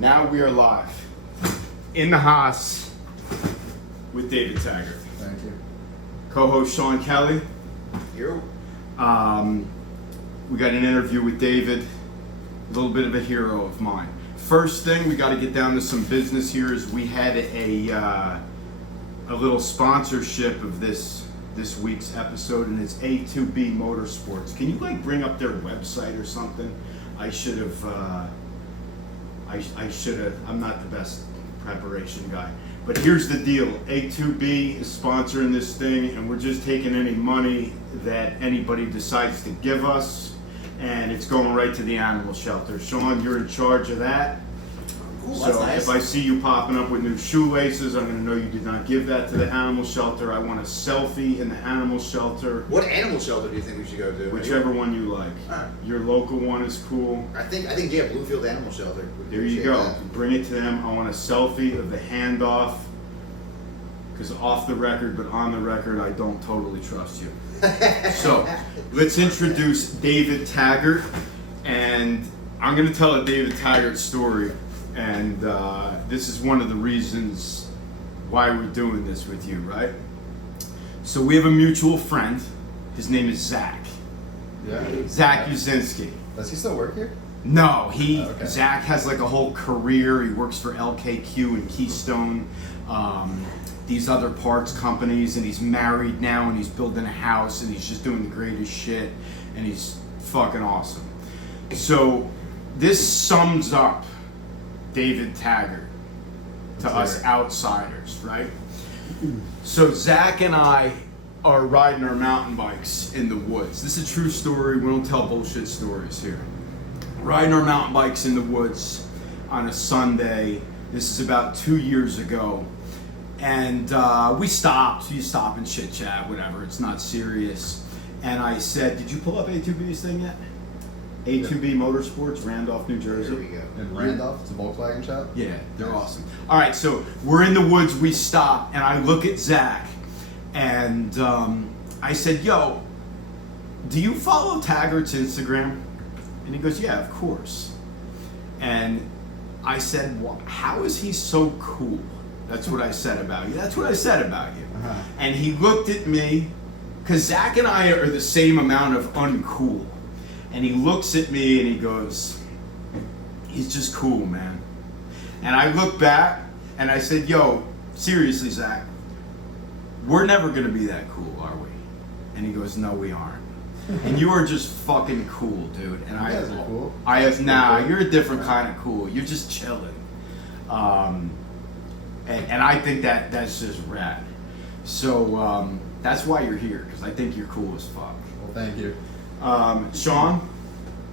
Now we are live in the HAAS with David Taggart. Thank you. Co-host Sean Kelly. Here. We got an interview with David, a little bit of a hero of mine. First thing, we got to get down to some business here. Is we had a little sponsorship of this week's episode, and it's A2B Motorsports. Can you bring up their website or something? I should have. I'm not the best preparation guy. But here's the deal. A2B is sponsoring this thing, and we're just taking any money that anybody decides to give us, and it's going right to the animal shelter. Sean, you're in charge of that. Ooh, So that's nice. if I see you popping up with new shoelaces, I'm going to know you did not give that to the animal shelter. I want a selfie in the animal shelter. What animal shelter do you think we should go to? Whichever one you like. Alright. Your local one is cool. I think yeah, Bluefield Animal Shelter. There you go. Bring it to them. I want a selfie of the handoff. Because off the record, but on the record, I don't totally trust you. So, let's introduce David Taggart. And I'm going to tell a David Taggart story. And this is one of the reasons why we're doing this with you, right? So we have a mutual friend. His name is Zach. Yeah. Zach Uzinski. Does he still work here? No, Okay. Zach has a whole career. He works for LKQ and Keystone, these other parts companies, and he's married now, and he's building a house, and he's just doing the greatest shit, and he's fucking awesome. So this sums up David Taggart to us outsiders, right? So Zach and I are riding our mountain bikes in the woods. This is a true story. We don't tell bullshit stories here. Riding our mountain bikes in the woods on a Sunday. This is about 2 years ago. And we stopped. You stop and chit chat, whatever. It's not serious. And I said, did you pull up A2B's thing yet? A2B Motorsports, Randolph, New Jersey. There we go. In Randolph? It's a Volkswagen shop? Yeah, they're Nice. awesome. All right, so we're in the woods, we stop, and I look at Zach, and I said, yo, do you follow Taggart's Instagram? And he goes, yeah, of course. And I said, well, how is he so cool? That's what I said about you. That's what I said about you. Uh-huh. And he looked at me, because Zach and I are the same amount of uncool. And he looks at me and he goes, he's just cool, man. And I look back and I said, yo, seriously, Zach, we're never going to be that cool, are we? And he goes, no, we aren't. And you are just fucking cool, dude. And You guys are cool. You're a different kind of cool. You're just chilling. And I think that's just rad. So that's why you're here, because I think you're cool as fuck. Well, thank you. Sean,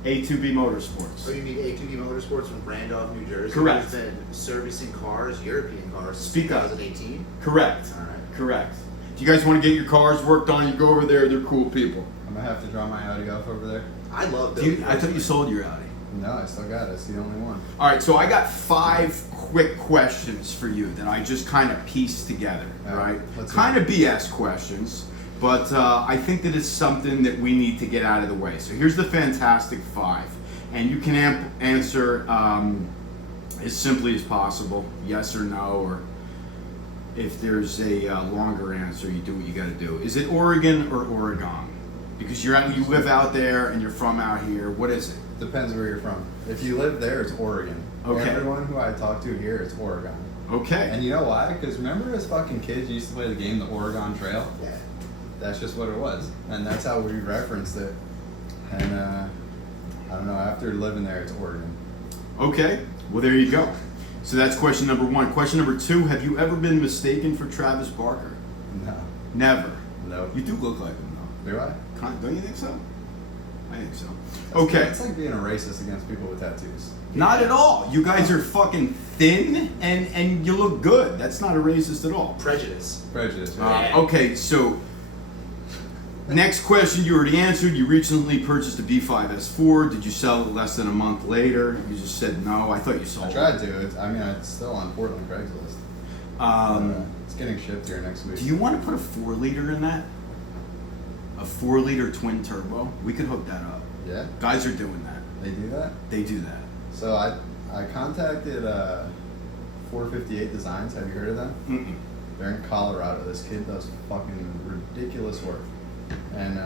A2B Motorsports. So you mean A2B Motorsports from Randolph, New Jersey? Correct. Who's been servicing cars, European cars, since Speak up. 2018? Correct. All right. Correct. If you guys want to get your cars worked on, you go over there. They're cool people. I'm going to have to draw my Audi off over there. I love Do those. you, I thought you sold your Audi. No, I still got it. It's the only one. All right, so I got 5 quick questions for you that I just kind of pieced together, All right? right, let's Kind of BS questions, but I think that it's something that we need to get out of the way. So here's the fantastic 5, and you can answer as simply as possible, yes or no, or if there's a longer answer, you do what you got to do. Is it Oregon or Oregon? Because you live out there and you're from out here. What is it? Depends where you're from. If you live there, it's Oregon. Okay. Everyone who I talk to here, it's Oregon. Okay. And you know why? Because remember as fucking kids, you used to play the game, the Oregon Trail? Yeah. That's just what it was. And that's how we referenced it. And I don't know, after living there, it's Oregon. Okay, well there you go. So that's question number 1. Question number 2, have you ever been mistaken for Travis Barker? No. Never. No. You do look like him though. Do I? Don't you think so? I think so. Okay, It's like being a racist against people with tattoos. not at all. You guys are fucking thin and you look good. That's not a racist at all. Prejudice. Prejudice, right? Okay, so next question you already answered. You recently purchased a B5 S4. Did you sell it less than a month later? You just said no. I thought you sold I it. tried to. It's still on Portland Craigslist. It's getting shipped here next week. Do you want to put a 4-liter in that? A 4-liter twin turbo? We could hook that up. Yeah? Guys are doing that. They do that? They do that. So I contacted 458 Designs. Have you heard of them? Mm-mm. They're in Colorado. This kid does fucking ridiculous work. And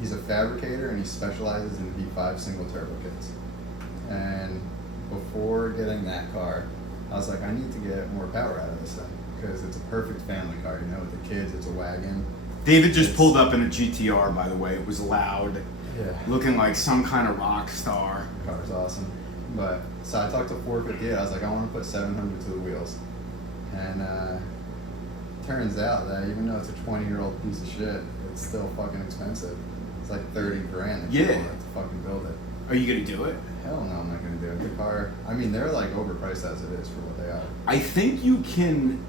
he's a fabricator and he specializes in V5 single turbo kits. And before getting that car, I was like, I need to get more power out of this thing because it's a perfect family car, you know, with the kids. It's a wagon. David just pulled up in a GTR, by the way. It was loud, Yeah. looking like some kind of rock star. The car's awesome. But so I talked to 458. I was like, I want to put 700 to the wheels. And turns out that even though it's a 20-year-old piece of shit, it's still fucking expensive. It's like 30 grand if you Yeah. want to fucking build it. Are you gonna do it? Hell no, I'm not gonna do it. The car, I mean, they're like overpriced as it is for what they are. I think you can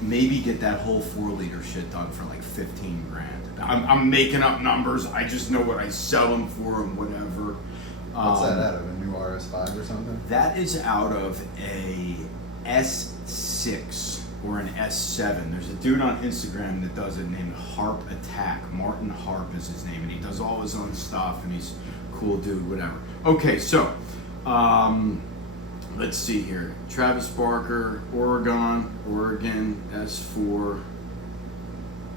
maybe get that whole 4-liter shit done for like 15 grand. I'm making up numbers. I just know what I sell them for and whatever. What's that out of? A new RS5 or something? That is out of a S6 or an S7. There's a dude on Instagram that does it named Harp Attack. Martin Harp is his name, and he does all his own stuff, and he's a cool dude, whatever. Okay, so let's see here. Travis Barker, Oregon, S4.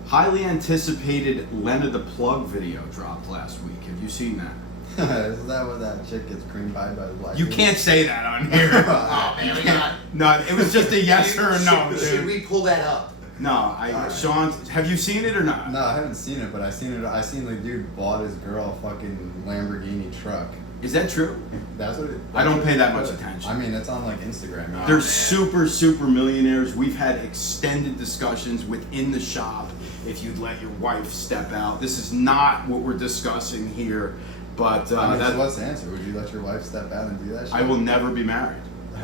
Highly anticipated Lena the Plug video dropped last week. Have you seen that? Is that what that chick gets cream pied by the black You dude? can't say that on here. Oh man, we got. No, it was just a yes or a no, Should dude. we pull that up? No, Alright. Sean, have you seen it or not? No, I haven't seen it, but I seen the dude bought his girl a fucking Lamborghini truck. Is that true? That's what it, I don't pay that much that's what- attention. I mean, it's on like Instagram. Oh, They're man. super millionaires. We've had extended discussions within the shop if you'd let your wife step out. This is not what we're discussing here, but I mean, that, so what's the answer? Would you let your wife step out and do that shit? I will never be married.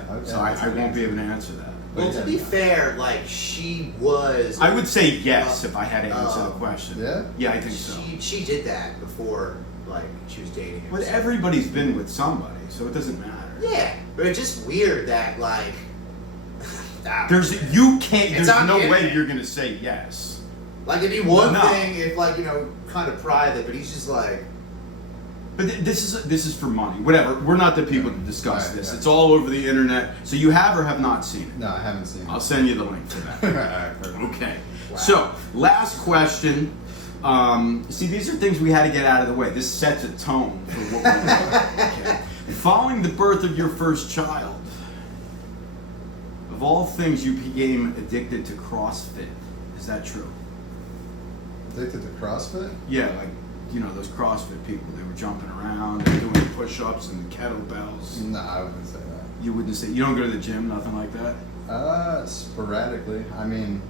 Okay, So I that's a good won't be answer. able to answer that. Well, to be fair, like she was. I would say yes if I had to answer the question. Yeah? Yeah, I think so. She did that before, like she was dating him. But so- everybody's been with somebody, so it doesn't matter. Yeah, but it's just weird that like. You can't. It's There's on no the way internet. you're gonna say yes. Like it'd be one No. thing if like kind of private, but he's just like. But this is for money. Whatever. We're not the people to discuss Right, this. yeah. It's all over the internet. So you have or have not seen it? No, I haven't seen it. I'll send you the link to that. Alright, perfect. Okay. Wow. So last question. See, these are things we had to get out of the way. This sets a tone for what we're doing. Okay. Following the birth of your first child, of all things, you became addicted to CrossFit. Is that true? Addicted to CrossFit? Yeah, like, you know, those CrossFit people, they were jumping around and doing push-ups and kettlebells. No, I wouldn't say that. You wouldn't say, you don't go to the gym, nothing like that? Sporadically. I mean,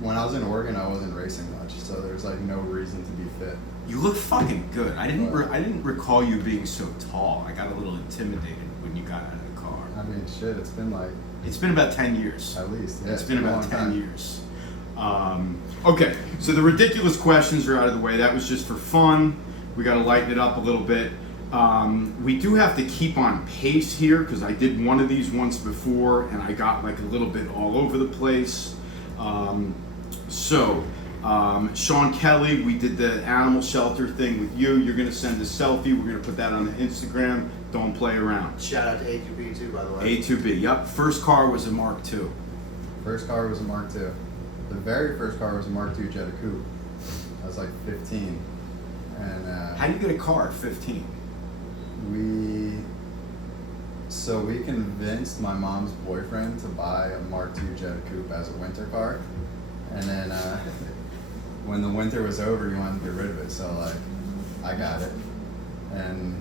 when I was in Oregon, I wasn't racing much, so there's like no reason to be fit. You look fucking good. I didn't What? I didn't recall you being so tall. I got a little intimidated when you got out of the car. I mean, shit, it's been like It's been about 10 years. at least. Yeah, It's been a about long 10 time. years. Okay, so the ridiculous questions are out of the way. That was just for fun. We got to lighten it up a little bit. We do have to keep on pace here because I did one of these once before and I got like a little bit all over the place. Sean Kelly, we did the animal shelter thing with you. You're going to send a selfie. We're going to put that on the Instagram. Don't play around. Shout out to A2B too, by the way. A2B, yep. First car was a Mark II. First car was a Mark II. The very first car was a Mark II Jetta Coupe. I was like 15. And How do you get a car at 15? we convinced my mom's boyfriend to buy a Mark II Jetta Coupe as a winter car. And then when the winter was over, he wanted to get rid of it. So like, I got it. And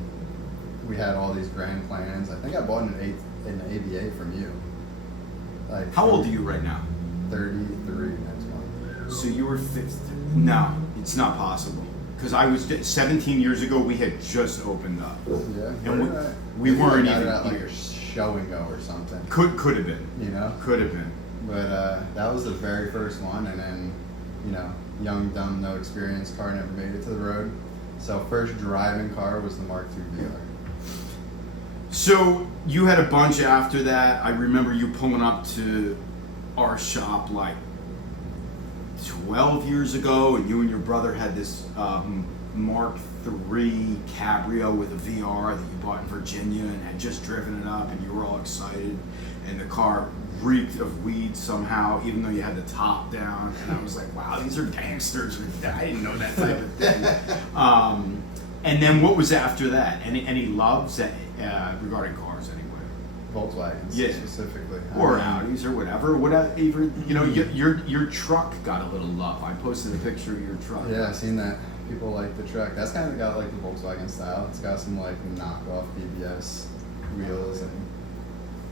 we had all these grand plans. I think I bought an ABA from you. Like, How old are you right now? 33 next month. So you were 15. No, it's not possible. Because I was 17 years ago, we had just opened up. Yeah. And Right. we Maybe I weren't got even it at like here. a show and go or something. Could have been. You know? Could have been. But that was the very first one, and then, you know, young, dumb, no experience, car never made it to the road. So first driving car was the Mark II dealer. So you had a bunch after that. I remember you pulling up to our shop like 12 years ago, and you and your brother had this Mark '83 Cabrio with a VR that you bought in Virginia and had just driven it up, and you were all excited, and the car reeked of weed somehow, even though you had the top down. And I was like, wow, these are gangsters. I didn't know that type of thing. And then what was after that? Any loves regarding cars anyway? Volkswagens, Yeah. specifically. Or Audis or whatever. Your truck got a little love. I posted a picture of your truck. Yeah, I've seen that. People like the truck. That's kind of got like the Volkswagen style. It's got some like knockoff BBS wheels and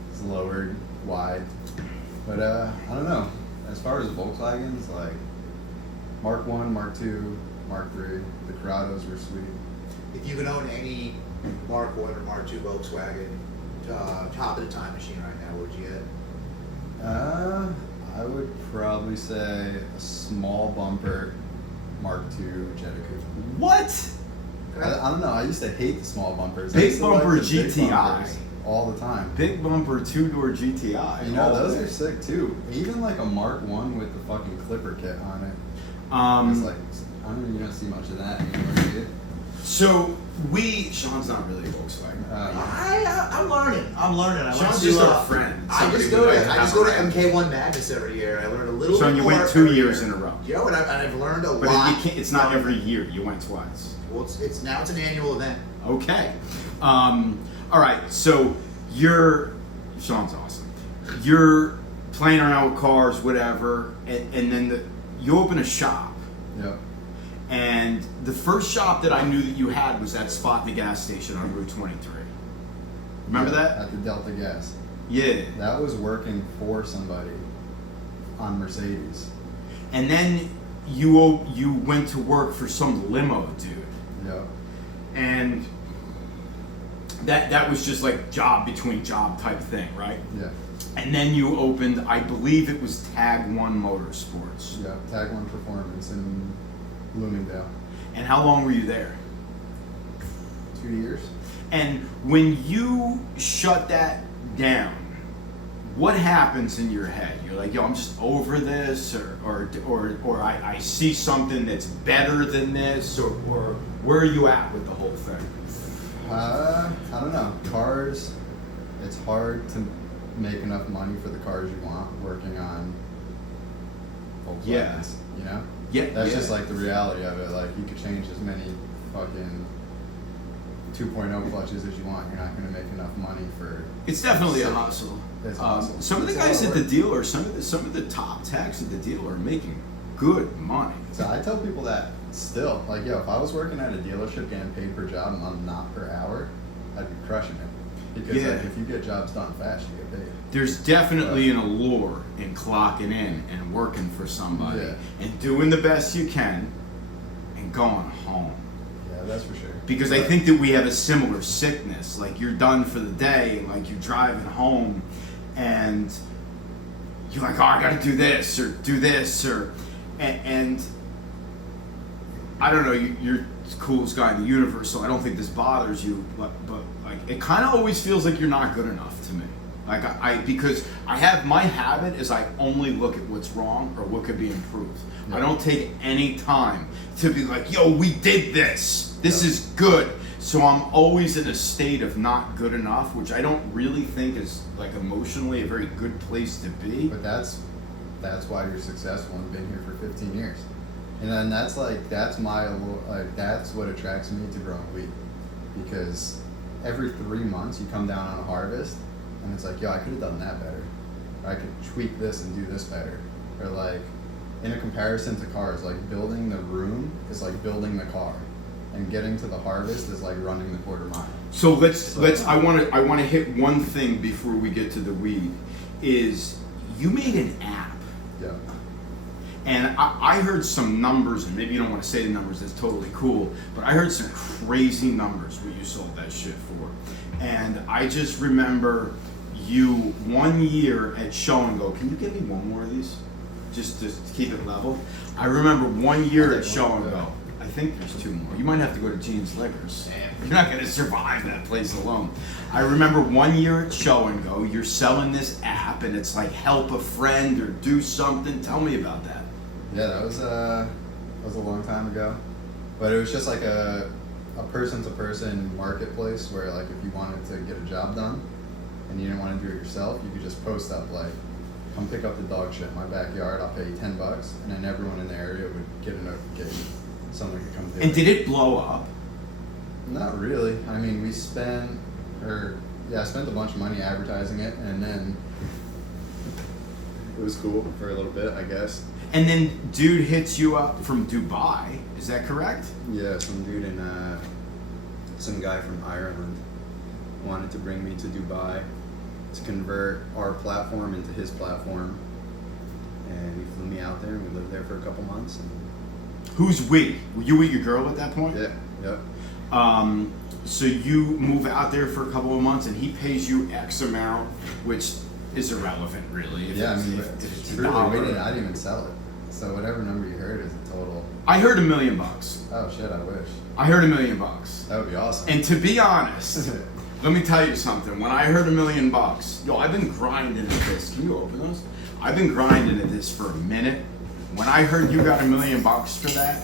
it's lowered, wide. But I don't know. As far as Volkswagens, like Mark 1, Mark 2, Mark 3, the Corrados were sweet. If you could own any Mark 1 or Mark 2 Volkswagen, top of the time machine right now, what would you get? I would probably say a small bumper Mark II Jetta Coupe. What? I don't know. I used to hate the small bumpers. I Big used to like bumper the big GTI. bumpers all the time. Big bumper 2-door GTI. You know, all those day. are sick too. Even like a Mark 1 with the fucking clipper kit on it. It's like, I don't even see much of that anymore, do you? So Sean's not really a Volkswagen. I'm learning. I went Sean's to, just our friend. I Somebody just we go like to have around. MK1 Madness every year. I learned a little Sean, bit you more. went 2 every years year. in a row. You know, and I've learned a But lot. it's not every year. You went twice. Well, it's now it's an annual event. Okay. All right. So Sean's awesome. You're playing around with cars, whatever, and then you open a shop. Yep. And the first shop that I knew that you had was that spot in the gas station on Route 23. Remember that? At the Delta Gas. Yeah. That was working for somebody on Mercedes. And then you went to work for some limo dude. Yep. And that was just like job between job type thing, right? Yeah. And then you opened, I believe it was Tag One Motorsports. Yeah. Tag 1 Performance in Bloomingdale. And how long were you there? 2 years. And when you shut that down, what happens in your head? You're like, yo, I'm just over this, or I see something that's better than this, or where are you at with the whole thing? I don't know. Cars, it's hard to make enough money for the cars you want working on Volkswagens, Yeah. you know? Yeah, That's yeah. just like the reality of it. Like, you could change as many fucking 2.0 clutches as you want. You're not going to make enough money for... It's definitely a hustle. It's a hustle. Some of the It's a guys lot at of the work. dealer, some of the top techs at the dealer are making good money. So I tell people that still. Like, yo, if I was working at a dealership getting paid per job and not per hour, I'd be crushing it. Because Yeah. like, if you get jobs done fast, you get paid. There's definitely an allure in clocking in and working for somebody Yeah. and doing the best you can and going home. Yeah, that's for sure. Because I But- think that we have a similar sickness. Like, you're done for the day and like you're driving home and you're like, oh, I gotta do this and I don't know, you're the coolest guy in the universe, so I don't think this bothers you, but like it kind of always feels like you're not good enough to me. Like because I have my habit is I only look at what's wrong or what could be improved. Yeah. I don't take any time to be like, yo, we did this. This Yeah. is good. So I'm always in a state of not good enough, which I don't really think is like emotionally a very good place to be. But that's why you're successful and been here for 15 years. And then that's what attracts me to growing weed. Because every 3 months you come down on a harvest and it's like, yo, I could have done that better. Or I could tweak this and do this better. Or like, in a comparison to cars, like building the room is like building the car. And getting to the harvest is like running the quarter mile. So let's I want to hit one thing before we get to the weed. Is you made an app. Yeah. And I heard some numbers, and maybe you don't want to say the numbers, that's totally cool, but I heard some crazy numbers what you sold that shit for. And I just remember you 1 year at Show and Go. Can you give me one more of these? Just to keep it level. I remember 1 year at Show and Go. I think there's 2 more. You might have to go to Gene's Liquors. You're not going to survive that place alone. I remember 1 year at Show and Go, you're selling this app, and it's like help a friend or do something. Tell me about that. Yeah, that was a long time ago. But it was just like a a person-to-person marketplace where like if you wanted to get a job done and you didn't want to do it yourself, you could just post up like, come pick up the dog shit in my backyard, I'll pay you $10, and then everyone in the area would get a notification. Someone could come do it. And did it blow up? Not really. I mean, I spent a bunch of money advertising it, and then it was cool for a little bit, I guess. And then dude hits you up from Dubai, is that correct? Yeah, some dude some guy from Ireland wanted to bring me to Dubai to convert our platform into his platform, and he flew me out there, and we lived there for a couple months. And Who's we? Were you with your girl at that point? yeah, yep. So you move out there for a couple of months, and he pays you X amount, which is irrelevant, really. Yeah, I mean, if it's truly, $1. I didn't even sell it. So whatever number you heard is the total. I heard $1 million. Oh shit, I wish. I heard $1 million. That would be awesome. And to be honest, let me tell you something. When I heard $1 million, I've been grinding at this. Can you open those? I've been grinding at this for a minute. When I heard you got $1 million for that,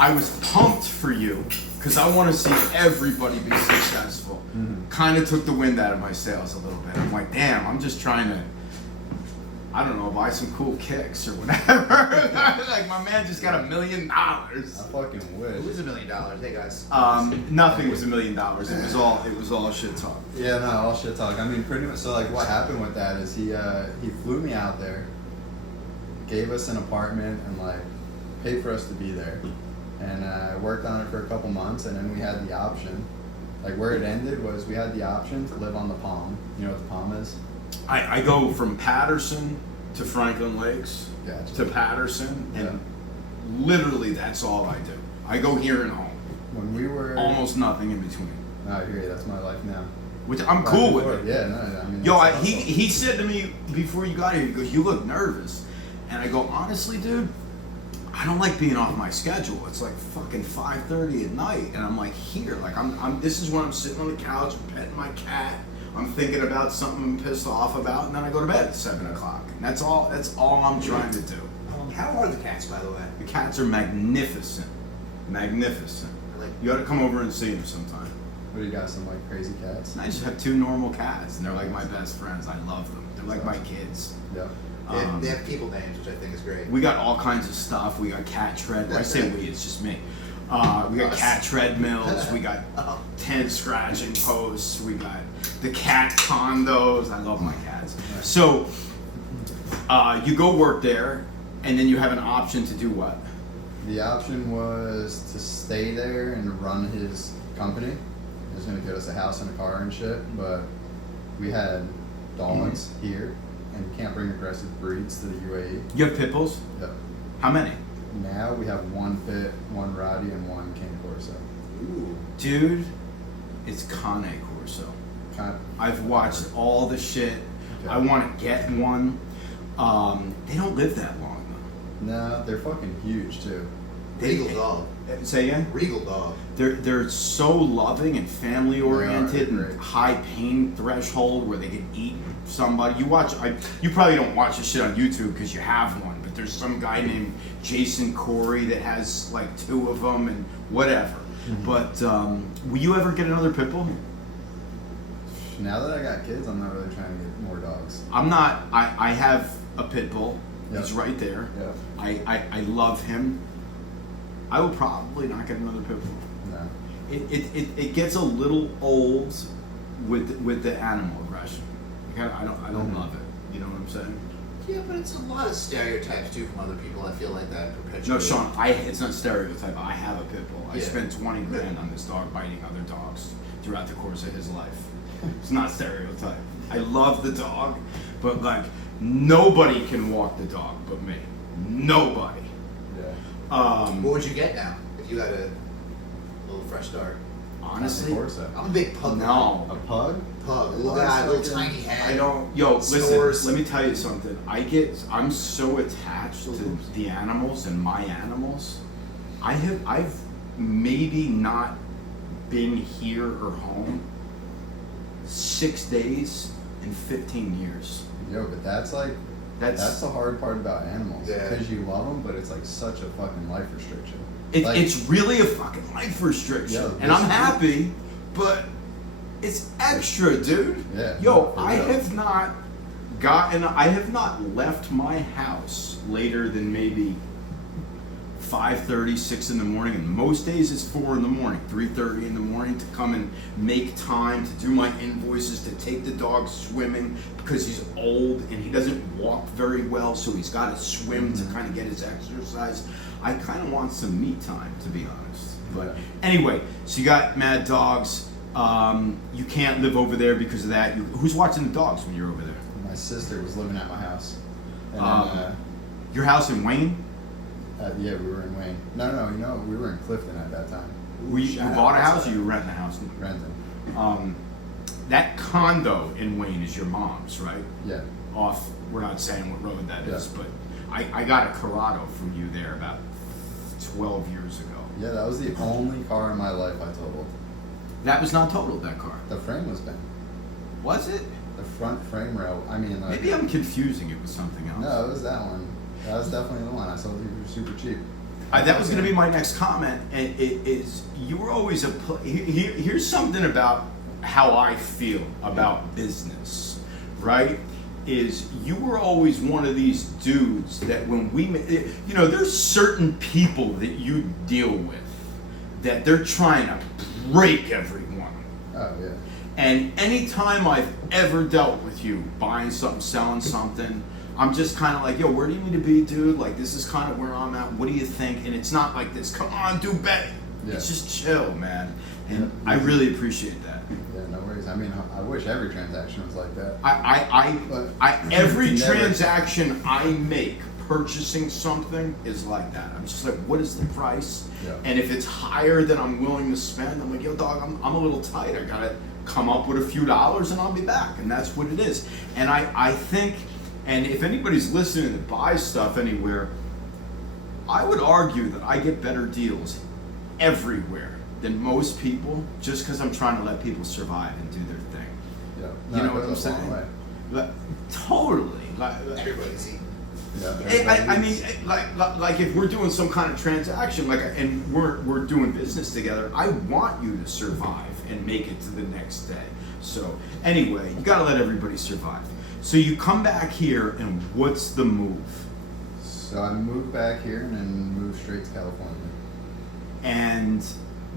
I was pumped for you because I want to see everybody be successful. Mm-hmm. Kind of took the wind out of my sails a little bit. I'm like, damn, I'm just trying to, I don't know, buy some cool kicks or whatever. Like my man just got $1 million. I fucking It wish. was $1 million. Hey guys. Nothing was $1 million. It was all shit talk. Yeah, no, all shit talk. I mean, pretty much. So like, what happened with that is he flew me out there, gave us an apartment, and like paid for us to be there, and I worked on it for a couple months, and then we had the option. Like where it ended was we had the option to live on the Palm. You know what the Palm is? I go from Patterson to Franklin Lakes Gotcha. to Patterson, and Yeah. literally that's all I do. I go here and home. When we were Almost nothing in between. No, I hear you. That's my life now. Which I'm cool with it. Yeah, no, I mean. Yo, that's he awesome. he said to me before you got here, he goes, "You look nervous," and I go, "Honestly, dude, I don't like being off my schedule. It's like fucking 5:30 at night, and I'm like here, like I'm. This is when I'm sitting on the couch, petting my cat. I'm thinking about something I'm pissed off about, and then I go to bed at 7 o'clock. And that's all. That's all I'm trying to do. How are the cats, by the way? The cats are magnificent, magnificent. Like, You got to come over and see them sometime. What do you got? Some like crazy cats? And I just have 2 normal cats, and they're like my best friends. I love them. They're like my kids. Yep. they have people names, which I think is great. We got all kinds of stuff. We got cat tread. When I say we, it's just me. We got cat treadmills. We got tent scratching posts. We got the cat condos. I love my cats. So you go work there, and then you have an option to do what? The option was to stay there and run his company. He was going to get us a house and a car and shit, but we had dogs here, and you can't bring aggressive breeds to the UAE. You have pit bulls? Yep. How many? Now we have 1 pit, 1 Rowdy, and 1 Cane Corso. Ooh. Dude, it's Cane Corso. Kind I've watched all the shit. Okay. I want to get one. They don't live that long though. No, they're fucking huge too. Regal dog. Say again? Regal dog. They're so loving and family oriented They are, and great. high pain threshold where they can eat somebody. You probably don't watch this shit on YouTube because you have one, but there's some guy named Jason Corey that has like 2 of them and whatever. Mm-hmm. But will you ever get another pit bull? Now that I got kids, I'm not really trying to get more dogs. I'm not. I have a pit bull. Yep. He's right there. Yep. I love him. I will probably not get another pit bull. No. It gets a little old with the animal aggression. I don't Mhm. love it. You know what I'm saying? Yeah, but it's a lot of stereotypes too from other people. I feel like that perpetuates. No, Sean. It's not stereotype. I have a pit bull. I Yeah. spent 20 grand on this dog biting other dogs throughout the course of his life. It's not stereotype. I love the dog, but like nobody can walk the dog but me. Nobody. Yeah. What would you get now if you had a little fresh start? Honestly, Corso. I'm a big pug. no. A pug? Pug. A little Oh, guy, that's little fucking- tiny head. I don't. Yo, listen. Snores. Let me tell you something. I'm so attached to the animals and my animals. I've maybe not been here or home 6 days in 15 years. Yo, but that's like that's That's the hard part about animals Yeah. because you love them, but it's like such a fucking life restriction. It's really a fucking life restriction, Yeah, and I'm happy, but it's extra, dude. Yeah. Yo, for I real. have not left my house later than maybe 5:30, 6 in the morning, and most days it's 4 in the morning, 3:30 in the morning to come and make time to do my invoices, to take the dog swimming because he's old and he doesn't walk very well, so he's got to swim to kind of get his exercise. I kind of want some me time, to be honest. But anyway, so you got mad dogs. You can't live over there because of that. Who's watching the dogs when you're over there? My sister was living at my house. And Your house in Wayne? yeah, we were in Wayne. No, we were in Clifton at that time. You bought a house or you were renting a house? Renting. That condo in Wayne is your mom's, right? Yeah. Off, we're not saying what road that is, Yeah. but I got a Corrado from you there about 12 years ago. Yeah, that was the only car in my life I totaled. That was not totaled, that car. The frame was bent. Was it? The front frame rail. I mean, like. Maybe I'm confusing it with something else. No, it was that one. That was definitely the one. I sold you for super cheap. That was going to be my next comment, and it is you were always here's something about how I feel about business, right? Is you were always one of these dudes that when we, there's certain people that you deal with that they're trying to break everyone. Oh, yeah. And anytime I've ever dealt with you buying something, selling something, I'm just kind of like, yo, where do you need to be, dude? Like, this is kind of where I'm at. What do you think? And it's not like this, come on, do better. Yeah. It's just chill, man. And Yeah. I really appreciate that. Yeah, no worries. I mean, I wish every transaction was like that. Every Never. transaction I make purchasing something is like that. I'm just like, what is the price? Yeah. And if it's higher than I'm willing to spend, I'm like, yo, dog, I'm a little tight. I gotta come up with a few dollars and I'll be back. And that's what it is. And I think, and if anybody's listening that buys stuff anywhere, I would argue that I get better deals everywhere than most people just because I'm trying to let people survive and do their thing. Yeah. You know it what I'm goes a long saying? way. Like, totally. Everybody's eating. Yeah, I mean, like if we're doing some kind of transaction, and we're doing business together, I want you to survive and make it to the next day. So anyway, you got to let everybody survive. So you come back here, and what's the move? So I moved back here and then moved straight to California. And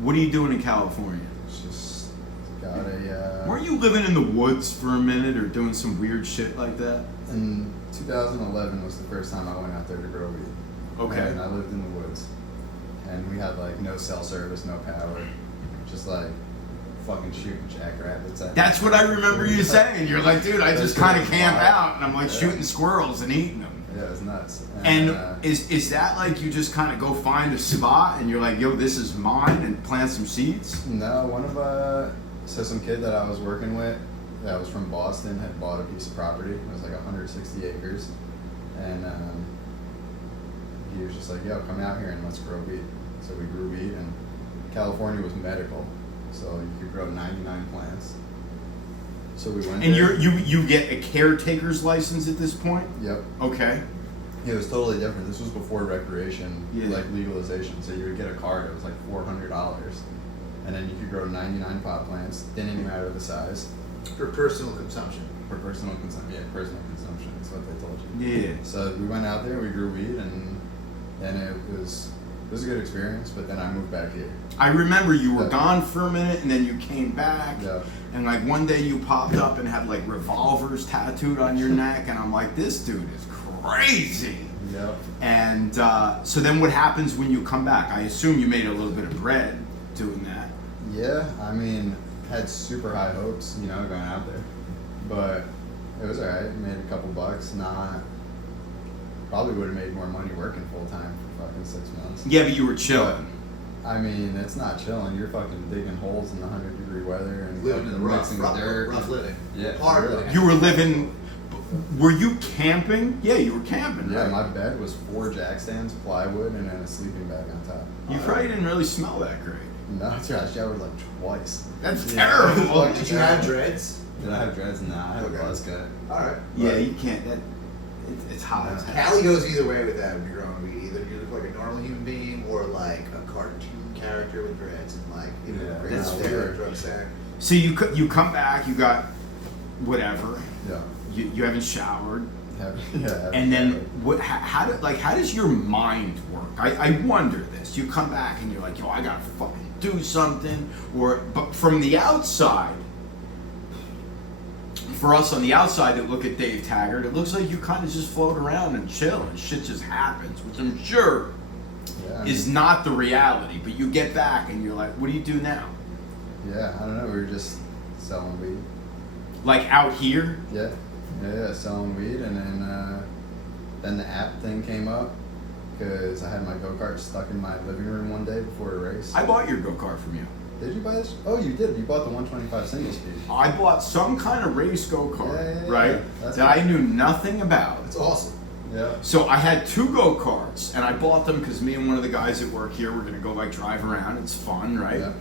what are you doing in California? Just got a. Weren't you living in the woods for a minute or doing some weird shit like that? In 2011 was the first time I went out there to grow weed. Okay. And I lived in the woods, and we had like no cell service, no power, just like fucking shooting jackrabbits. That's what I remember you saying. You're like, dude, I just That's kind of pretty camp wild. out and I'm like Yeah. shooting squirrels and eating them. Yeah, it was nuts. And is that like you just kind of go find a spot and you're like, yo, this is mine, and plant some seeds? No, one of some kid that I was working with that was from Boston had bought a piece of property. It was like 160 acres, and he was just like, "Yo, come out here and let's grow weed." So we grew weed, and California was medical, so you could grow 99 plants. So we went. And there. you get a caretaker's license at this point? Yep. Okay. It was totally different. This was before recreation, Yeah. like legalization. So you would get a card. It was like $400, and then you could grow 99 pot plants. Didn't matter the size. For personal consumption. For personal consumption. Yeah, personal consumption. That's what they told you. Yeah. So we went out there. We grew weed, and it was a good experience. But then I moved back here. I remember you were Yeah. gone for a minute and then you came back. Yeah. And like one day you popped up and had like revolvers tattooed on your neck, and I'm like, this dude is crazy. Yep. And so then what happens when you come back? I assume you made a little bit of bread doing that. Yeah. I mean, had super high hopes, going out there, but it was alright. Made a couple bucks. Probably would have made more money working full time for fucking 6 months. Yeah, but you were chilling. I mean, it's not chilling. You're fucking digging holes in the 100-degree weather and Living in the fucking rough, mixing the dirt. rough living. Yeah, Hard really. living. You were living. Were you camping? Yeah, you were camping. Yeah, right? my bed was 4 jack stands, plywood, and then a sleeping bag on top. You probably didn't really smell that great. No, I showered like twice. That's Yeah. terrible. Fucking Did you have dreads? Did I have dreads? Nah, I had a Okay. buzz cut. Alright. Yeah, you can't. That It's hot as hell. Callie goes either way with that when you're growing weed. Either you look like a normal human being or like a cartoon character with dreads and like, you know, Yeah, dreads no, there, we're- drug sack. So you come back, you got whatever. Yeah. You haven't showered. Yeah. And then what? How does your mind work? I wonder this. You come back and you're like, yo, I gotta fucking do something. But from the outside, for us on the outside that look at Dave Taggart, it looks like you kind of just float around and chill and shit just happens, which I'm sure Yeah, is not the reality. But you get back and you're like, what do you do now? Yeah, I don't know. We were just selling weed. Like out here? Yeah, selling weed, and then the app thing came up because I had my go-kart stuck in my living room one day before a race. I bought your go-kart from you. Did you buy this? Oh, you did. You bought the 125 single speed. I bought some kind of race go-kart, Yeah, right? that's That I right. knew nothing about. It's awesome. Yeah. So I had two go-karts, and I bought them because me and one of the guys at work here were going to go like drive around. It's fun, right? Yeah.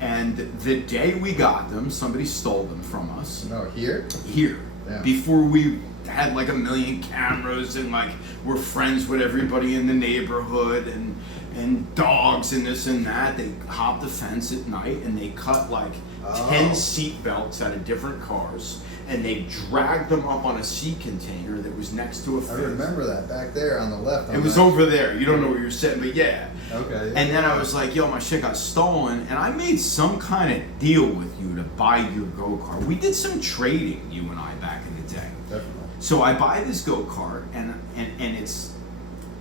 And the day we got them, somebody stole them from us No, here? here. Yeah. Before we had like a million cameras and like we're friends with everybody in the neighborhood and dogs and this and that. They hopped the fence at night and they cut like 10 seat belts out of different cars and they dragged them up on a sea container that was next to a I fence. remember that back there on the left. It was over there. You don't know where you're sitting, but yeah. Okay. And then I was like, yo, my shit got stolen, and I made some kind of deal with you to buy your go-kart. We did some trading, you and I, back in the day. Definitely. So I buy this go-kart, and it's,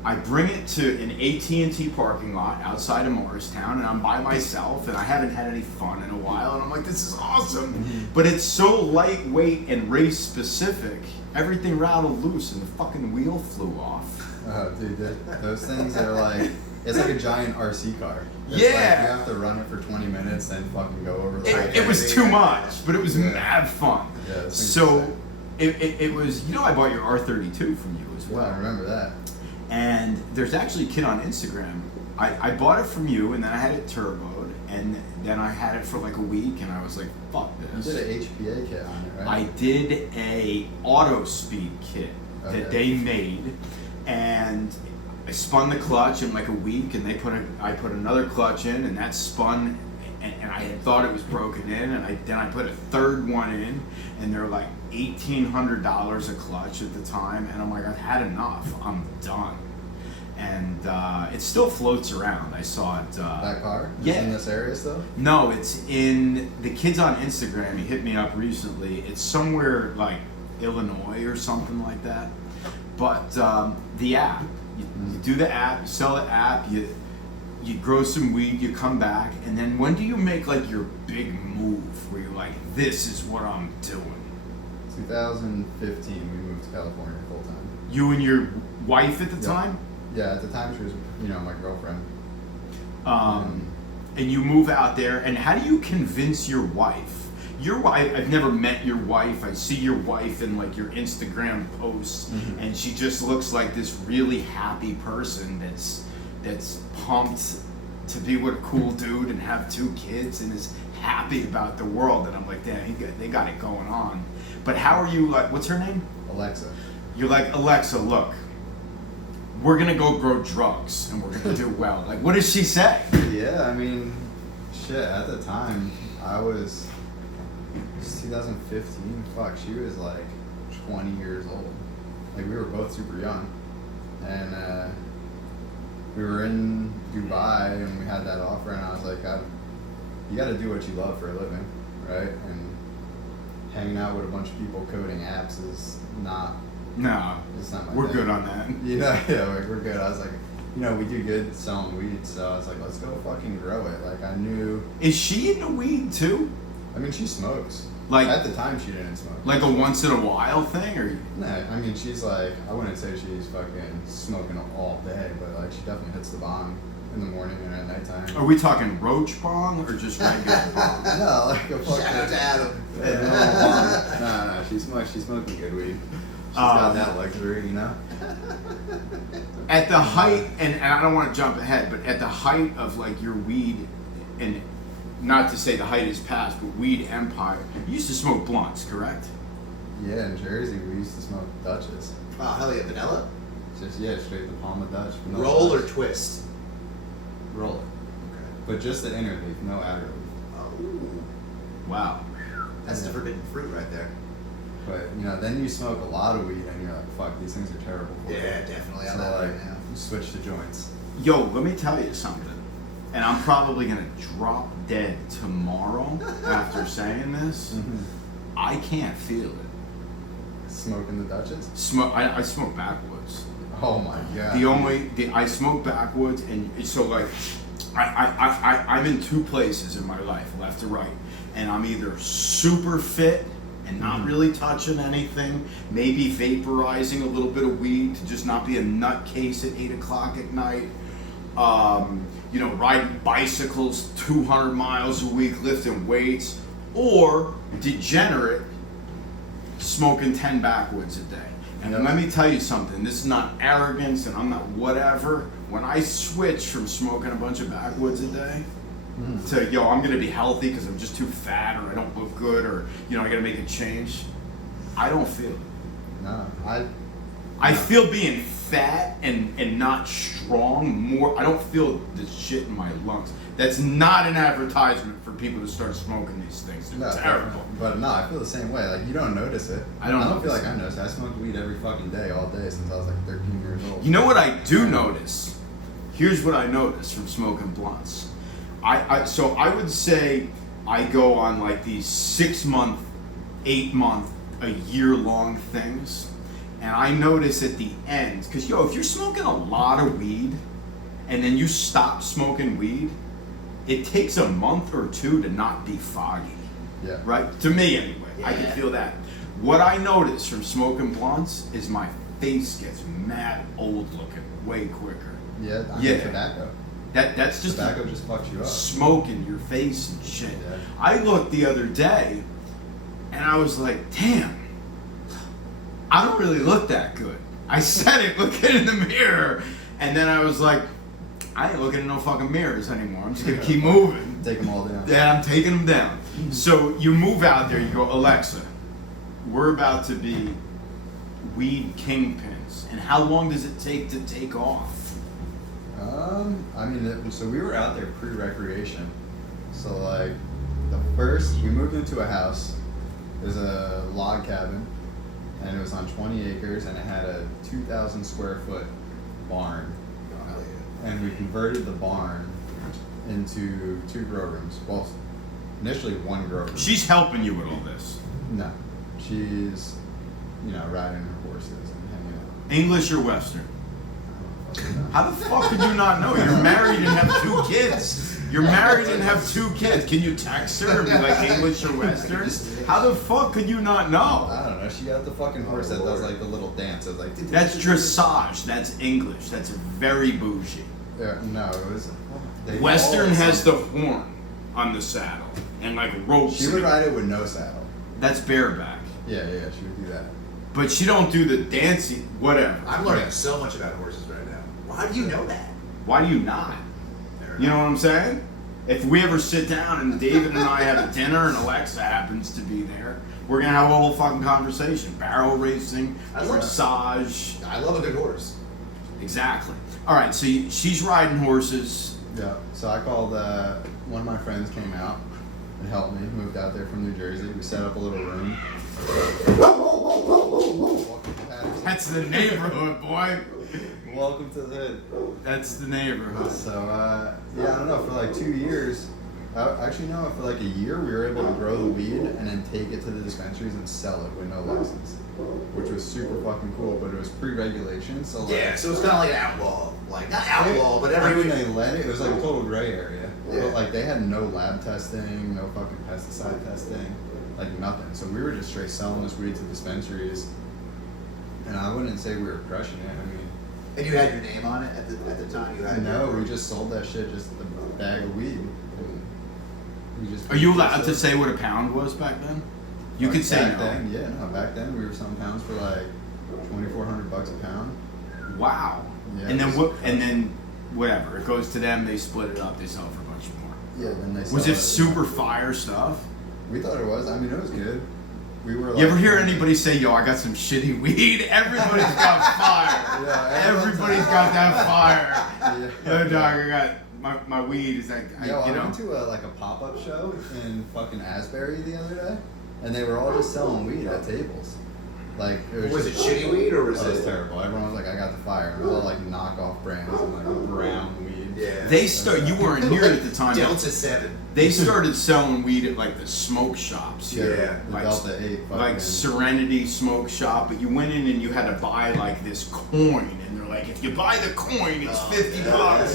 I bring it to an AT&T parking lot outside of Morristown, and I'm by myself, and I haven't had any fun in a while, and I'm like, this is awesome. But it's so lightweight and race-specific, everything rattled loose, and the fucking wheel flew off. Oh, dude, those things are like, it's like a giant RC car. It's Yeah. Like you have to run it for 20 minutes and fucking go over the It was too much, but it was Yeah. mad fun. Yeah, those things are So sick. it was, you know, I bought your R32 from you as Yeah, well. I remember that. And there's actually a kid on Instagram. I bought it from you, and then I had it turboed, and then I had it for like a week, and I was like, fuck You this. did an HPA kit on it, right? I did a auto speed kit that Okay. they made, and I spun the clutch in like a week, and I put another clutch in, and that spun, and I had thought it was broken in, and then I put a third one in, and they're like $1,800 a clutch at the time, and I'm like, I've had enough, I'm done. And it still floats around. I saw it. That car? Is Yeah. in this area still? No, it's in the kid's on Instagram. He hit me up recently. It's somewhere like Illinois or something like that. But the app, you do the app, you sell the app, you grow some weed, you come back, and then when do you make like your big move where you're like, this is what I'm doing? 2015, we moved to California full time. You and your wife at the Yep. time, Yeah, at the time she was, my girlfriend. and you move out there. And how do you convince your wife? Your wife, I've never met your wife. I see your wife in like your Instagram posts, and she just looks like this really happy person that's pumped to be with a cool dude and have 2 kids and is happy about the world. And I'm like, damn, they got it going on. But how are you like? What's her name? Alexa. You're like, Alexa, look, we're gonna go grow drugs and we're gonna do well. Like, what does she say? Yeah, I mean, shit, at the time, it was 2015, fuck, she was like 20 years old. Like, we were both super young. And we were in Dubai and we had that offer, and I was like, you gotta do what you love for a living, right? And hanging out with a bunch of people coding apps is not, No, it's not my we're thing. good on that. Yeah, like, we're good. I was like, we do good selling weed, so I was like, let's go fucking grow it. Like, I knew, Is she into weed too? I mean, she smokes. Like- at the time, she didn't smoke. Like a once in a while thing, or Nah, I mean, she's like, I wouldn't say she's fucking smoking all day, but like, she definitely hits the bong in the morning and at nighttime. are we talking roach bong or just regular bong? No, like a fucking. Shout out to Adam. No, she's smoking good weed. She's got that luxury, At the height, and I don't want to jump ahead, but at the height of like your weed, and not to say the height is past, but weed empire, you used to smoke blunts, correct? Yeah, in Jersey, we used to smoke Dutches. Oh, hell yeah, vanilla? Just, yeah, straight the palm of Dutch. vanilla Roll or Dutch. twist? Roll it. Okay. But just the inner leaf, no outer leaf. Oh, Wow. that's the forbidden fruit right there. But, you know, then you smoke a lot of weed and you're like, fuck, these things are terrible for you. Yeah, definitely on So, that like, right now. you switch to joints. Yo, let me tell you something. And I'm probably gonna drop dead tomorrow after saying this. I can't feel it. Smoking the Dutches? I smoke backwoods. Oh my god. I smoke backwoods, and so like I'm in two places in my life, left to right, and I'm either super fit and not really touching anything, maybe vaporizing a little bit of weed to just not be a nutcase at 8 o'clock at night. You know, riding bicycles 200 miles a week, lifting weights, or degenerate, smoking 10 backwoods a day. And let me tell you something, this is not arrogance and I'm not whatever. When I switch from smoking a bunch of backwoods a day to, yo, I'm gonna be healthy because I'm just too fat or I don't look good or, you know, I gotta make a change, I don't feel it. No, I feel being fat and not strong more. I don't feel the shit in my lungs. That's not an advertisement for people to start smoking these things. They're no, terrible. But no, I feel the same way. Like, you don't notice it. I don't feel notice like it. I notice it. I smoked weed every fucking day, all day, since I was like 13 years old. You know what I do notice? Here's what I notice from smoking blunts. So I would say I go on like these 6 month, 8 month, a year long things. And I notice at the end, because yo, if you're smoking a lot of weed and then you stop smoking weed, it takes a month or two to not be foggy. Yeah. Right? To me anyway. I can Yeah. feel that. What I notice from smoking blunts is my face gets mad old looking way quicker. Yeah, I Yeah. mean, tobacco. That's just Tobacco just fucks you up. smoke in your face and shit. Yeah. I looked the other day and I was like, damn, I don't really look that good. I said it looking in the mirror. And then I was like, I ain't looking in no fucking mirrors anymore. I'm just gonna keep moving. Take them all down. Yeah, I'm taking them down. So you move out there, you go, Alexa, we're about to be weed kingpins. And how long does it take to take off? I mean, so we were out there pre-recreation. So like, we moved into a house. It was a log cabin, and it was on 20 acres, and it had a 2,000 square foot barn. Oh, hell yeah. And we converted the barn into 2 grow rooms. Well, initially 1 grow room. She's helping you with all this. No, she's, you know, riding her horses and hanging out. English or Western? I don't know. How the fuck could you not know? You're married and have 2 kids. You're married and have 2 kids. Can you text her and be like English or Western? How the fuck could you not know? I don't know. She got the fucking horse that does like the little dance. It was like That's dressage. That's English. That's very bougie. no, it was. they Western all- has the horn on the saddle and like ropes. She would ride it with no saddle. That's bareback. Yeah, she would do that. But she don't do the dancing. Whatever. I'm learning so much about horses right now. Why do you know that? Why do you not? You know what I'm saying? If we ever sit down and David and I have a dinner and Alexa happens to be there, we're gonna have a whole fucking conversation. Barrel racing, I love dressage. I love a good horse. Exactly. All right, so she's riding horses. Yeah. So I called. One of my friends came out and helped me. Moved out there from New Jersey. We set up a little room. Welcome to Patterson. That's the neighborhood, boy. Welcome to the hood. That's the neighborhood. So yeah, I don't know. For like 2 years, actually no, for like a year, we were able to grow the weed and then take it to the dispensaries and sell it with no license, which was super fucking cool. But it was pre-regulation, so like, Yeah, so it's kind of like an outlaw. Like, not outlaw, but I every mean, they let it. It was like a total gray area. Yeah. But like they had no lab testing, no fucking pesticide testing, like nothing. So we were just straight selling this weed to dispensaries, and I wouldn't say we were crushing it. I mean, And you had your name on it at the time. You had no, your, we just sold that shit, just a bag of weed. And we just Are you allowed to say what a pound was back then? You Like, could say back no. then, yeah, no. Back then, we were selling pounds for like $2,400 a pound. Wow. Yeah, and then it was- what? And then whatever. It goes to them. They split it up. They sell it for a bunch more. Yeah, then they Was sell it super fire stuff? We thought it was. I mean, it was good. we were. You ever hear anybody say, "Yo, I got some shitty weed"? Everybody's got fire. Yeah, Everybody's got that fire. Yeah. Yo, dog, I got my weed is like, I went to a pop-up show in fucking Asbury the other day, and they were all just selling weed at tables. Like, Was it shitty weed or was it was it? terrible. Everyone was like, "I got the fire." It was all like knockoff brands and like brown weed. Yeah. You weren't here at the time. Delta 7. They started selling weed at like the smoke shops. Yeah. The Like, Delta 8. like Serenity Smoke Shop, but you went in and you had to buy like this coin, and they're like, if you buy the coin, it's $50.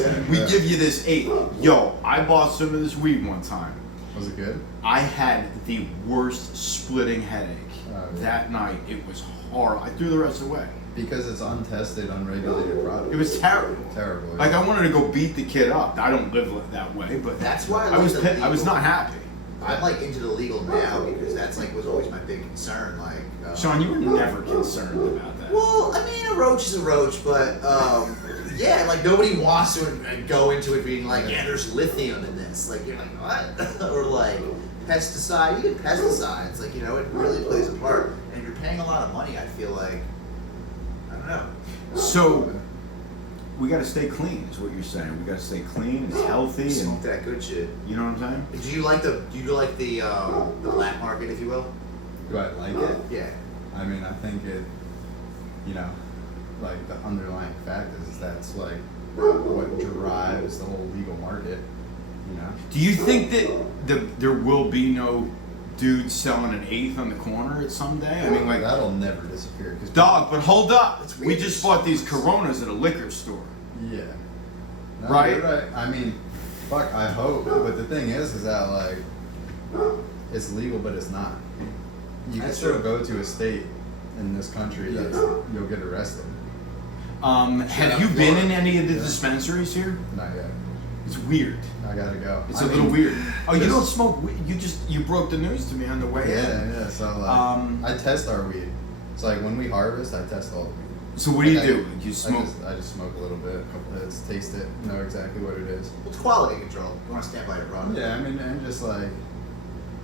yeah. We give you this 8. Yo, I bought some of this weed one time. Was it good? I had the worst splitting headache yeah. that night. It was horrible. I threw the rest away. Because it's untested, unregulated product. It was terrible. Terrible. Like I wanted to go beat the kid up. I don't live that way, but That's why I was not happy. I'm like into the legal now because that's like was always my big concern. Like, Sean, you were never concerned about that. well, I mean, a roach is a roach, but yeah, like nobody wants to go into it being like, yeah, there's lithium in this. Like you're like, what? Or like pesticide, even pesticides. Like, you know, it really plays a part. And if you're paying a lot of money, I feel like, I don't know. So we got to stay clean, is what you're saying. We got to stay clean, it's healthy, Smoke and that good shit. you know what I'm saying. Do you like the black market, if you will? Do I like it? Yeah. I mean, I think it, you know, like the underlying fact is that's like what drives the whole legal market, you know? Do you think that there will be no dude selling an 1/8 on the corner at some day? I mean, like, that'll never disappear. Cause dog, but hold up. It's We weird. just bought these Coronas at a liquor store. Yeah. No, Right? you're right. I mean, fuck, I hope. But the thing is that, like, it's legal, but it's not. You can That's still true. go to a state in this country that you'll get arrested. Have you been in any of the dispensaries here? Not yet. It's weird. I gotta go. It's a a little weird. Oh, you don't smoke weed? You broke the news to me on the way in. Yeah. So, like, I test our weed. So, like, when we harvest, I test all the weed. So what do you Like, do? You smoke? I just smoke a little bit, a couple hits, taste it, know exactly what it is. Well, it's quality control. You want to stand by your product. Yeah, I mean, and just like,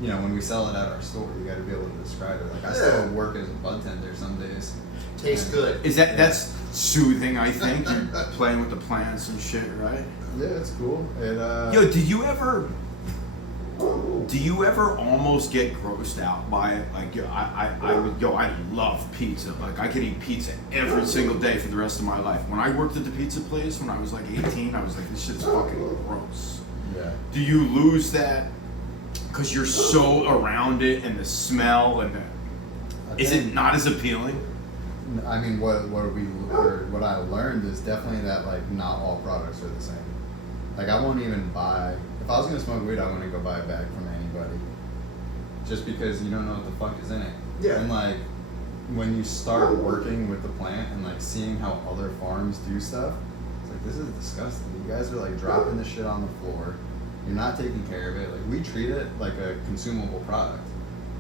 you know, when we sell it at our store, you got to be able to describe it. Like, I still work as a bud tender some days. Tastes And- good. That's soothing, I think. You're playing with the plants and shit, right? Yeah, it's cool. It, Yo, do you ever almost get grossed out by it? Like, I love pizza. Like, I could eat pizza every single day for the rest of my life. When I worked at the pizza place when I was like 18, I was like, this shit's fucking gross. yeah. Do you lose that because you're so around it and the smell and is it not as appealing? I mean, what I learned is definitely that, like, not all products are the same. Like, I won't even buy, if I was going to smoke weed, I wouldn't go buy a bag from anybody. Just because you don't know what the fuck is in it. Yeah. And, like, when you start working with the plant and, like, seeing how other farms do stuff, it's like, this is disgusting. You guys are, like, dropping the shit on the floor. You're not taking care of it. Like, we treat it like a consumable product.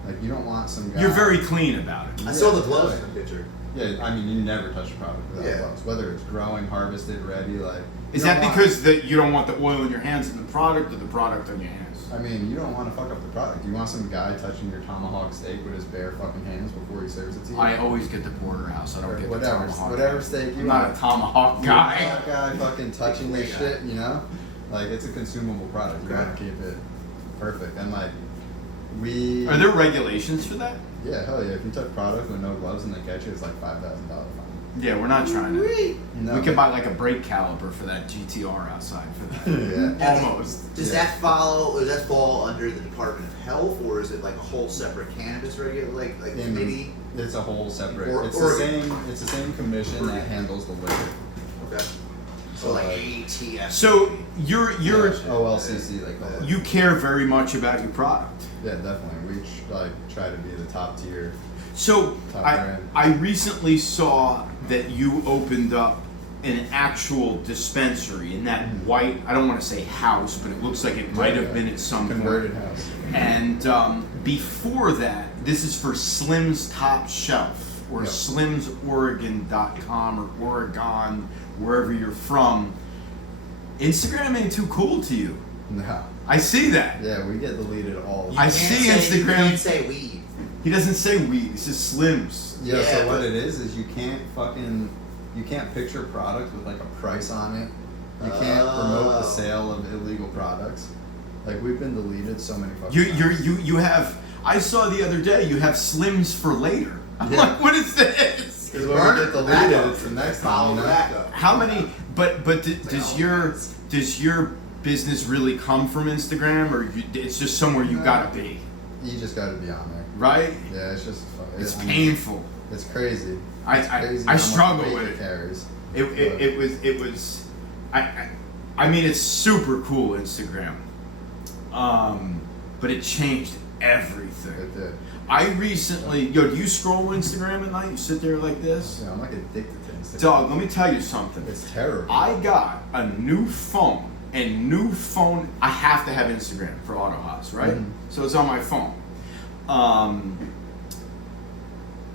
Like, you don't want some guy. You're very clean about it. I saw the gloves in the picture. Yeah, I mean, you never touch a product without Yeah. gloves. Whether it's growing, harvested, ready, like. Is you that don't want- because you don't want the oil in your hands in the product or the product on your hands? I mean, you don't want to fuck up the product. You want some guy touching your tomahawk steak with his bare fucking hands before he serves it to you? I always get the porterhouse. I don't get the tomahawk. Whatever steak you I'm not a want. tomahawk guy. That guy fucking touching your shit, you know? Like, it's a consumable product. You gotta keep it perfect. And, like, we. Are there regulations for that? Yeah, hell yeah. If you touch product with no gloves and they catch you, it's like $5,000 fine. Yeah, we're not trying to. No, We but- could buy like a brake caliper for that GTR outside for that. Yeah. Almost. Does Yeah. that does that fall under the Department of Health, or is it like a whole separate cannabis like committee? It's a whole separate. Or- it's Oregon. the same commission that handles the liquor. Okay. So like ATF. So you're OLCC, like that. you care very much about your product. Yeah, definitely. We try to be the top tier. So Top I brand. I recently saw that you opened up an actual dispensary in that white. I don't want to say house, but it looks like it might have been at some converted point. house. And before that, this is for Slim's Top Shelf or Yep. slimsoregon.com or Oregon, wherever you're from. Instagram ain't too cool to you. No. I see that. Yeah, we get deleted all. I You see can't say- You Instagram. can't say weed. He doesn't say weed. He says Slims. Yeah, Yeah, so what but- it is you can't picture product with like a price on it. You can't promote the sale of illegal products. Like we've been deleted so many fucking times. You have. I saw the other day. You have Slims for later. I'm Yeah. like, what is this? Because when we get deleted, it's the next time. Follow You know? back up. How many? But does your business really come from Instagram, or it's just somewhere you gotta be, You just got to be on there. right? Yeah, it's just. It's I mean, painful. It's crazy. I- It's I- crazy I how much struggle weight with it it. carries. It was. I mean, it's super cool Instagram, but it changed everything. It did. I recently, do you scroll Instagram at night? You sit there like this? Yeah, I'm like addicted to Instagram. Dog, let me tell you something. It's terrible. I got a new phone, I have to have Instagram for Auto HAAS, right? Mhm. So it's on my phone.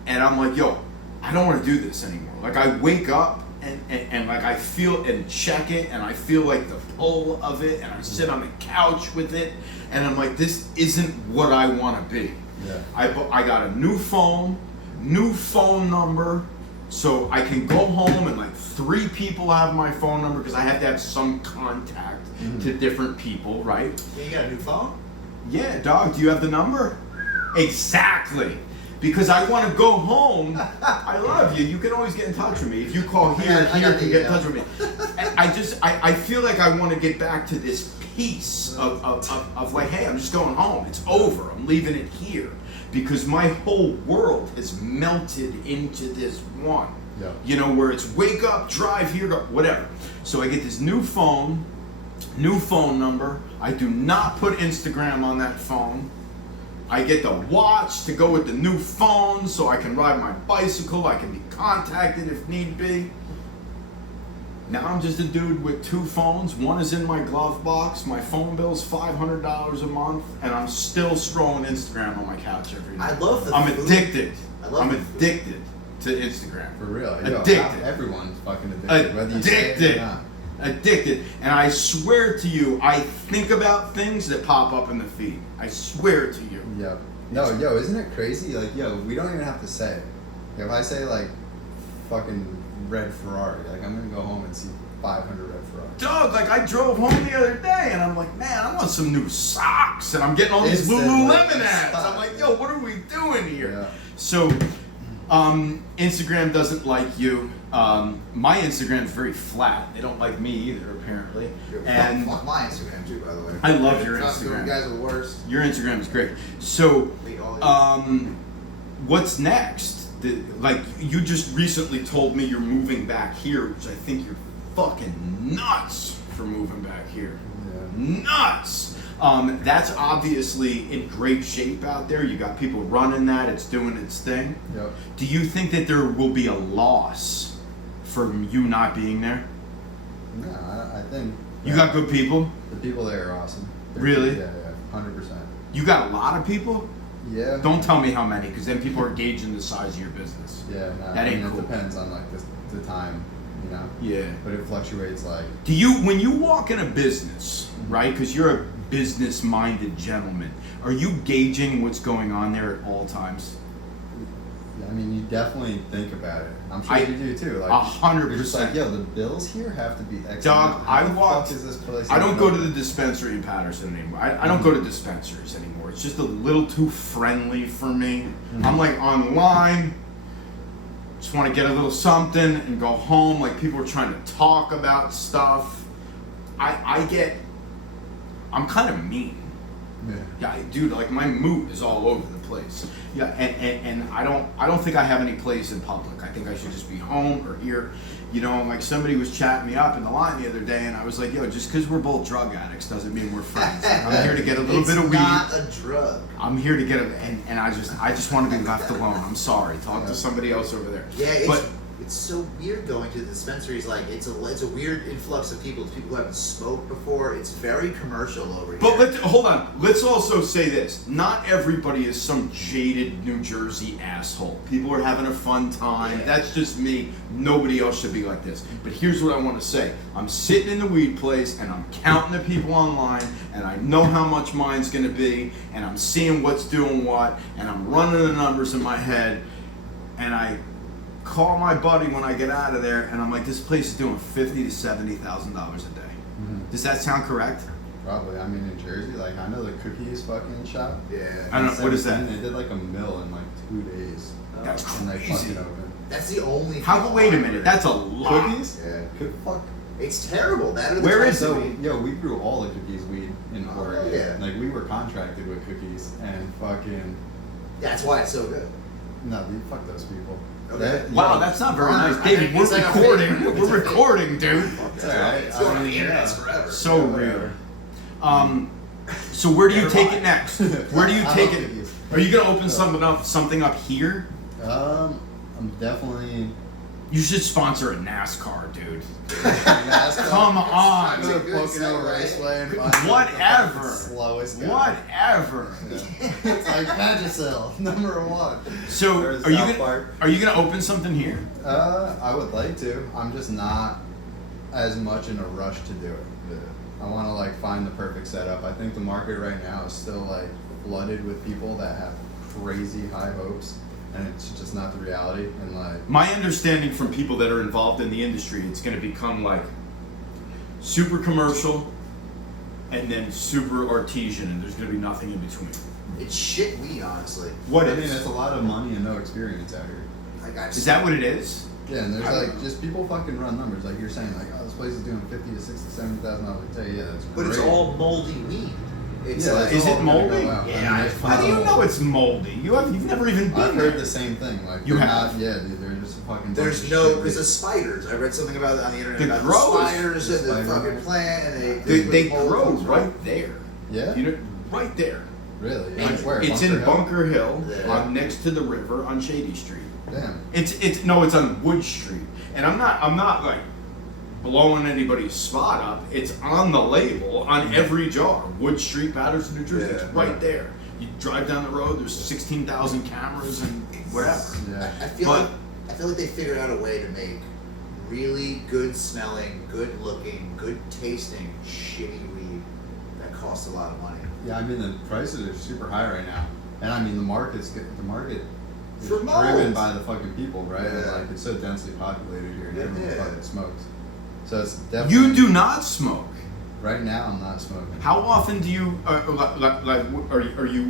And I'm like, yo, I don't want to do this anymore. Like, I wake up and like I feel and check it, and I feel like the pull of it, and I sit on the couch with it, and I'm like, this isn't what I want to be. Yeah. I got a new phone number, so I can go home and like 3 people have my phone number because I have to have some contact to different people, right? Yeah, you got a new phone? Yeah, dog, do you have the number? Exactly. Because I want to go home. I love you. You can always get in touch with me. If you call here, I got you can the get in email. touch with me. And I feel like I want to get back to this piece of like, hey, I'm just going home. It's over. I'm leaving it here. Because my whole world has melted into this one. Yeah. You know, where it's wake up, drive here, go, whatever. So I get this new phone number. I do not put Instagram on that phone. I get the watch to go with the new phone so I can ride my bicycle. I can be contacted if need be. Now I'm just a dude with 2 phones. One is in my glove box. My phone bill's $500 a month, and I'm still scrolling Instagram on my couch every night. I love the I'm food. addicted. I love I'm the food. addicted to Instagram. For real. Yo, Addicted. everyone's fucking addicted. Whether you say it Addicted. or not. Addicted. And I swear to you, I think about things that pop up in the feed. I swear to you. Yep. No, yo, isn't it crazy? Like, yo, we don't even have to say it. If I say, like, fucking red Ferrari, like, I'm gonna go home and see 500 red Ferrari. Dog, like I drove home the other day and I'm like, man, I want some new socks. And I'm getting all these Instant, Lululemon like, ads. I'm like, yo, what are we doing here? Yeah. So, Instagram doesn't like you. My Instagram is very flat. They don't like me either, apparently. And Fuck my Instagram too, by the way. I love your Not doing- Instagram. You guys are the worst. Your Instagram is great. So, Hate all you. what's next? Like, you just recently told me you're moving back here, which I think you're fucking nuts for moving back here. Yeah. Nuts! That's obviously in great shape out there. You got people running that, it's doing its thing. Yep. Do you think that there will be a loss from you not being there? No, I think You got good people? the people there are awesome. Really? Yeah, 100%. You got a lot of people? Yeah. Don't tell me how many, because then people are gauging the size of your business. Yeah, no, That ain't I mean, cool. It depends on like the time, you know. Yeah. But it fluctuates like. Do you, when you walk in a business, right? Because you're a business-minded gentleman, are you gauging what's going on there at all times? I mean, you definitely think about it. I'm sure I- you do too. Like 100%. You're just like, yo, the bills here have to be X. Dog, amount. I How the walked- fuck is this place I don't even go to open? the dispensary in Patterson anymore. I don't go to dispensaries anymore. It's just a little too friendly for me. I'm like online, just want to get a little something and go home. Like people are trying to talk about stuff. I'm kind of mean. Yeah. Yeah, dude, like my mood is all over the place. Yeah, and I don't think I have any place in public. I think I should just be home or here. You know, like somebody was chatting me up in the line the other day, and I was like, yo, just because we're both drug addicts doesn't mean we're friends. Like, I'm here to get a little bit of weed. It's not a drug. I'm here to get a, and I just want to be left alone. I'm sorry. Talk to somebody else over there. Yeah, it's, but it's so weird going to the dispensaries. Like it's a weird influx of people. It's people who haven't smoked before. It's very commercial over here. But hold on. Let's also say this: not everybody is some jaded New Jersey asshole. People are having a fun time. Yeah. That's just me. Nobody else should be like this. But here's what I want to say: I'm sitting in the weed place and I'm counting the people online, and I know how much mine's going to be, and I'm seeing what's doing what, and I'm running the numbers in my head, and I call my buddy when I get out of there, and I'm like, this place is doing $50,000 to $70,000 a day. Mm-hmm. Does that sound correct? Probably. I mean, in Jersey, like, I know the cookies fucking shop. yeah, I don't know. What is that? They did like a mill in like 2 days. That's And they crazy. fucking open. that's the only. How? thing Wait a on minute. here. That's a lot. Cookies? Yeah. Fuck. It's terrible. That or the Where type is of So, weed- yo, we grew all the cookies weed in Oh, Oregon. yeah. Like, we were contracted with cookies and fucking. That's why it's so good. No, fuck those people. Okay. That- Wow, yo, that's not very I nice, think David. it's We're like a recording. fake- it's We're a fake- recording, dude. It's alright. It's going on the mean, internet yeah. forever. So Yeah, weird. whatever. So where do you Never take mind. it next? Where do you I take love it? cookies. Are you gonna open something up here? I'm definitely. You should sponsor a NASCAR, dude. NASCAR. Come on. Go to That's a good Pocono segue. Raceway and find Whatever. the slowest guy. Whatever. Yeah. It's like Vagisil, #1. So There's are you South gonna Park. are you gonna open something here? I would like to. I'm just not as much in a rush to do it. I want to like find the perfect setup. I think the market right now is still like flooded with people that have crazy high hopes, and it's just not the reality. And like, My understanding from people that are involved in the industry, it's gonna become like super commercial and then super artesian, and there's gonna be nothing in between. It's shit weed, honestly. What I mean, is? it's a lot of money and no experience out here. Like I've Is that what it is? Yeah, and there's I don't like know. just people fucking run numbers. Like you're saying, like, oh, this place is doing $50,000 to $60,000, $70,000 a day. Yeah, that's But it's great. all moldy weed. It's Yeah, like, it's Is it all gonna go moldy? out. Yeah, I mean, it's How do you fucking know it's moldy? You've never even been I've there. heard the same thing. Like You they're have? not. Yeah, dude, they're just a fucking. there's bunch no of because shit. of spiders. I read something about it on the internet The about grows. the spiders The and the spider fucking mites. plant, and They the mold grow comes right there. Yeah. You know, right there. Really? Like, Like where? it's Bunker in Hill? Bunker Hill, Yeah. next to the river on Shady Street. Damn. It's on Wood Street, and I'm not like blowing anybody's spot up. It's on the label on every jar. Wood Street, Patterson, New Jersey. It's Yeah. right there. You drive down the road. There's 16,000 cameras and whatever. Yeah. I feel But- like they figured out a way to make really good smelling, good looking, good tasting, shitty weed that costs a lot of money. Yeah, I mean the prices are super high right now, and I mean the market is For driven mold. by the fucking people, right? And, Yeah. like it's so densely populated here, and Yeah. everyone fucking smokes. So it's definitely. You do not smoke. Right now, I'm not smoking. How often do you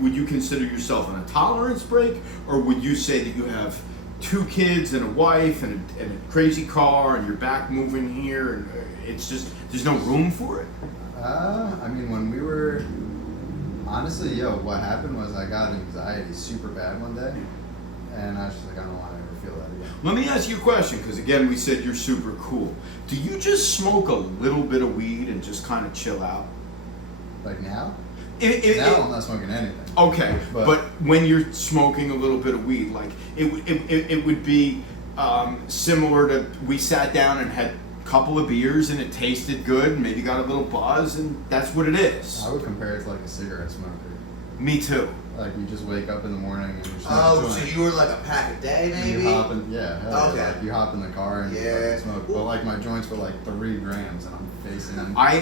would you consider yourself on a tolerance break, or would you say that you have 2 kids and a wife and a crazy car and you're back moving here and it's just there's no room for it? I mean, when we were honestly, what happened was I got anxiety super bad one day, and I was just like, I don't want to ever feel that again. Let me ask you a question, because again we said you're super cool. Do you just smoke a little bit of weed and just kind of chill out? Like now, It- now I'm not smoking anything. Okay, but, But- when you're smoking a little bit of weed, like it would be similar to we sat down and had a couple of beers and it tasted good, and maybe got a little buzz, and that's what it is. I would compare it to like a cigarette smoker. Me too. Like you just wake up in the morning and you're smoking Oh, a so joint. you were like a pack a day, And maybe? You hop in, yeah, hell yeah, Okay. like you hop in the car and you Yeah. fucking smoke. But like my joints were like 3 grams and I'm facing. I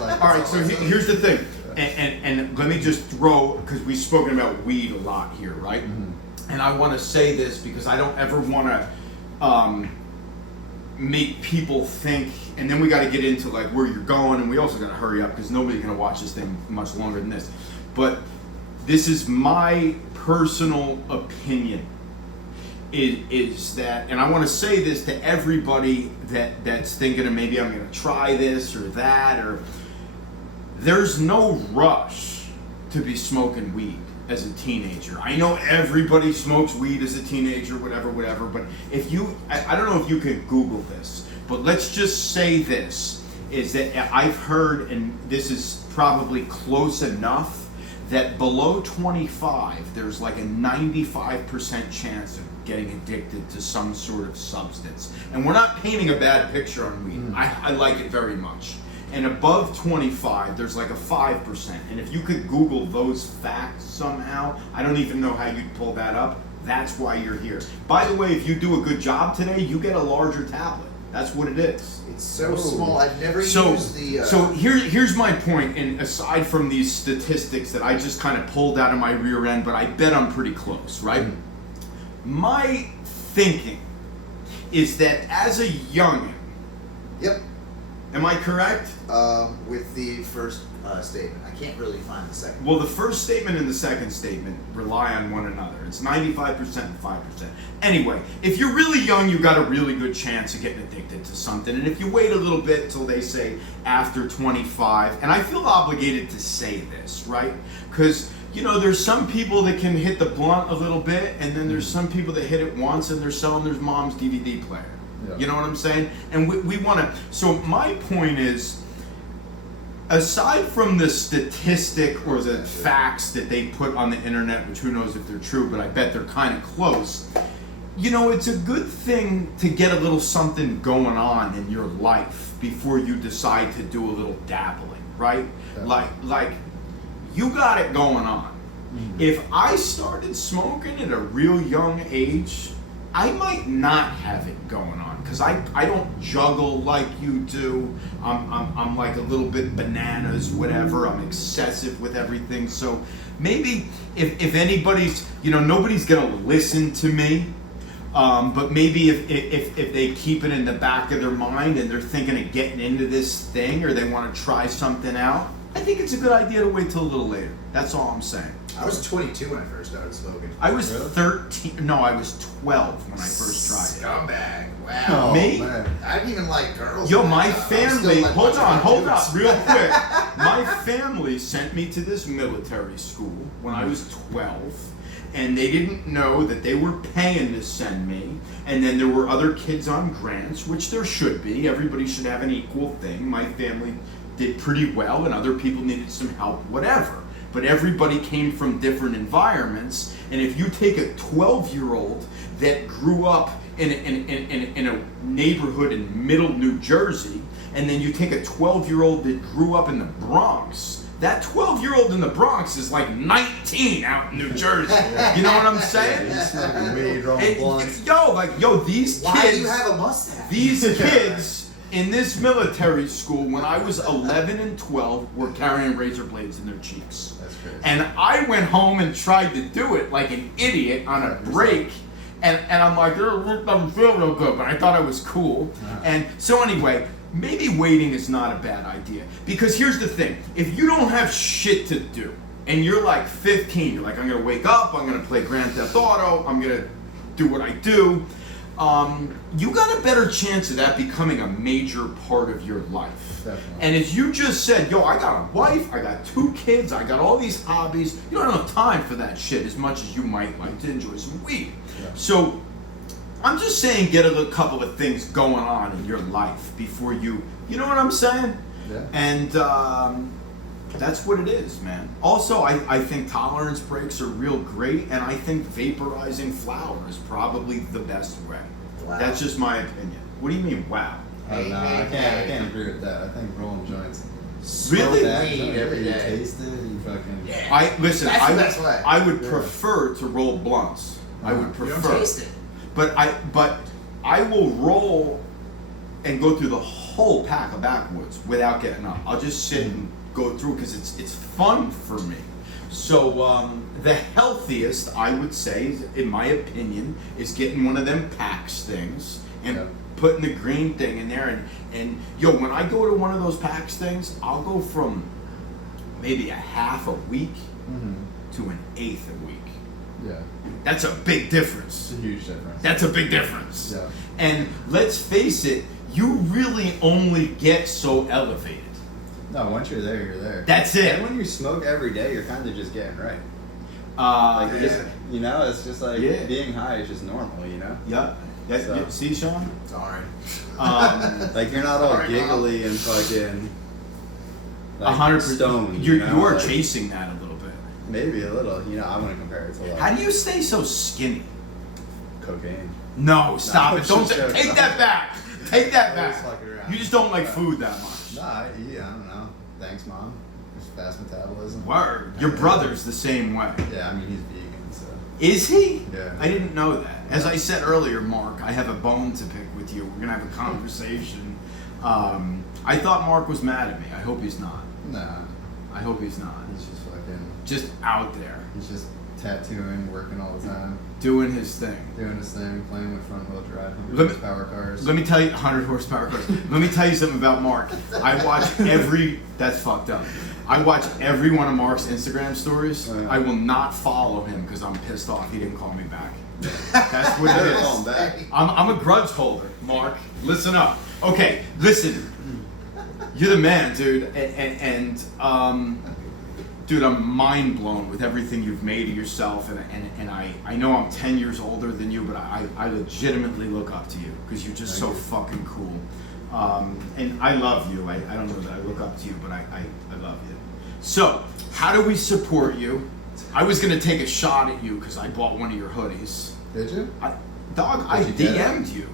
Like, all right. So here's the thing, and let me just throw, because we've spoken about weed a lot here, right? Mhm. And I want to say this because I don't ever want to make people think, and then we got to get into like where you're going, and we also got to hurry up because nobody's going to watch this thing much longer than this. But this is my personal opinion. Is that, and I want to say this to everybody that's thinking of maybe I'm going to try this or that, or there's no rush to be smoking weed as a teenager. I know everybody smokes weed as a teenager, whatever, but if you, I don't know if you could Google this, but let's just say this, is that I've heard, and this is probably close enough, that below 25, there's like a 95% chance of getting addicted to some sort of substance. And we're not painting a bad picture on weed. I like it very much. And above 25, there's like a 5%. And if you could Google those facts somehow, I don't even know how you'd pull that up. That's why you're here. By the way, if you do a good job today, you get a larger tablet. That's what it is. It's so small. I've never used the. So here's my point. And aside from these statistics that I just kind of pulled out of my rear end, but I bet I'm pretty close, right? My thinking is that as a youngin, Yep. am I correct? With the first statement, I can't really find the second. Well, the first statement and the second statement rely on one another. It's 95% and 5%. Anyway, if you're really young, you got a really good chance of getting addicted to something. And if you wait a little bit till they say after 25, and I feel obligated to say this, right? Because, you know, there's some people that can hit the blunt a little bit, and then there's some people that hit it once and they're selling their mom's DVD player. Yeah. You know what I'm saying? And we want to. So my point is, aside from the statistic or the facts that they put on the internet, which who knows if they're true, but I bet they're kind of close, you know, it's a good thing to get a little something going on in your life before you decide to do a little dabbling, right? Yeah. Like you got it going on. If I started smoking at a real young age, I might not have it going on because I don't juggle like you do. I'm like a little bit bananas, whatever. I'm excessive with everything. So maybe if anybody's, you know, nobody's gonna listen to me. But maybe if they keep it in the back of their mind and they're thinking of getting into this thing or they want to try something out, I think it's a good idea to wait till a little later. That's all I'm saying. I was 22 when I first started smoking. I was Really? 13. No, I was 12 when I first tried it. Scumbag. Wow. Me? Man. I didn't even like girls. Yo, back my then. I was family, still, like, hold watching on, cartoons. real quick. My family sent me to this military school when I was 12, and they didn't know that they were paying to send me. And then there were other kids on grants, which there should be. Everybody should have an equal thing. My family did pretty well, and other people needed some help, whatever. But everybody came from different environments, and if you take a 12-year-old that grew up in a neighborhood in middle New Jersey, and then you take a 12-year-old that grew up in the Bronx, that 12-year-old in the Bronx is like 19 out in New Jersey. You know what I'm saying? He's smoking weed, rolling And, blunts. these Why kids, do you have a mustache? these kids in this military school, when I was 11 and 12, were carrying razor blades in their cheeks. That's crazy. And I went home and tried to do it like an idiot on a break. And I'm like, it doesn't feel real good, but I thought I was cool. And so anyway, maybe waiting is not a bad idea. Because here's the thing. If you don't have shit to do, and you're like 15, you're like, I'm going to wake up, I'm going to play Grand Theft Auto, I'm going to do what I do, you got a better chance of that becoming a major part of your life. Definitely. And as you just said, yo, I got a wife, I got 2 kids, I got all these hobbies. You don't have time for that shit as much as you might like to enjoy some weed. Yeah. So I'm just saying get a couple of things going on in your life before you know what I'm saying? Yeah. And that's what it is, man. Also, I think tolerance breaks are real great, and I think vaporizing flower is probably the best way. Wow. That's just my opinion. What do you mean, wow? I don't know. I can't agree with that. I think rolling joints. Really? Smoke that, Weed don't every you day. taste it, you fucking. Yeah. Listen. That's the best way. I would Yeah. prefer to roll blunts. I would You prefer. don't taste it. But I will roll and go through the whole pack of backwoods without getting up. I'll just sit and go through because it's fun for me. So the healthiest I would say, in my opinion, is getting one of them PAX things and Yep. putting the green thing in there. And yo, when I go to one of those PAX things, I'll go from maybe a half a week to an eighth a week. Yeah. That's a big difference. It's a huge difference. That's a big difference. Yeah. And let's face it, you really only get so elevated. No, once you're there, you're there. That's it. And when you smoke every day, you're kind of just getting right. Uh, Like, you're just, you know, it's just like Yeah. being high is just normal, you know? yeah. So- See, Sean? Sorry. Like, you're not all Alright, giggly and fucking. 100%. Stoned. You know? are Like, chasing that a little bit. Maybe a little. You know, I want to compare it to like How do you stay so skinny? cocaine. No, stop No, it. Don't it's just take joking. that back. Take that I was back. fucking around. You just don't like food that much. Nah, I eat. I don't know. Thanks, mom. There's fast metabolism. Word. Your brother's the same way. Yeah, I mean he's vegan, so. Is he? Yeah. I didn't know that. As I said earlier, Mark, I have a bone to pick with you. We're gonna have a conversation. I thought Mark was mad at me. I hope he's not. Nah, I hope he's not. he's just fucking. Just out there, He's just tattooing, working all the time, doing his thing. doing his thing, playing with front wheel drive, Let me- power cars. Let me tell you, 100 horsepower cars. Let me tell you something about Mark. I watch every. That's fucked up. I watch every one of Mark's Instagram stories. Oh, yeah. I will not follow him because I'm pissed off he didn't call me back. That's what it Never is. call him back. I'm a grudge holder, Mark. Listen up. Okay, listen. You're the man, dude. Dude, I'm mind blown with everything you've made of yourself, and I know I'm 10 years older than you, but I legitimately look up to you because you're just Thank so you. fucking cool. And I love you. I don't know that I look up to you, but I love you. So, how do we support you? I was gonna take a shot at you because I bought one of your hoodies. Did you? I Did you get it? DM'd you.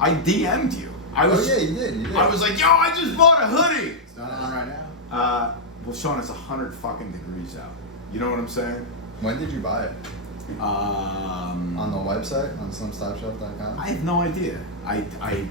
I DM'd you. I was. Oh yeah, you did. You did. I was like, yo, I just bought a hoodie. It's not on right now. Well, Sean, it's 100 fucking degrees out. You know what I'm saying? When did you buy it? On On the website on slimstopshop.com. I have no idea.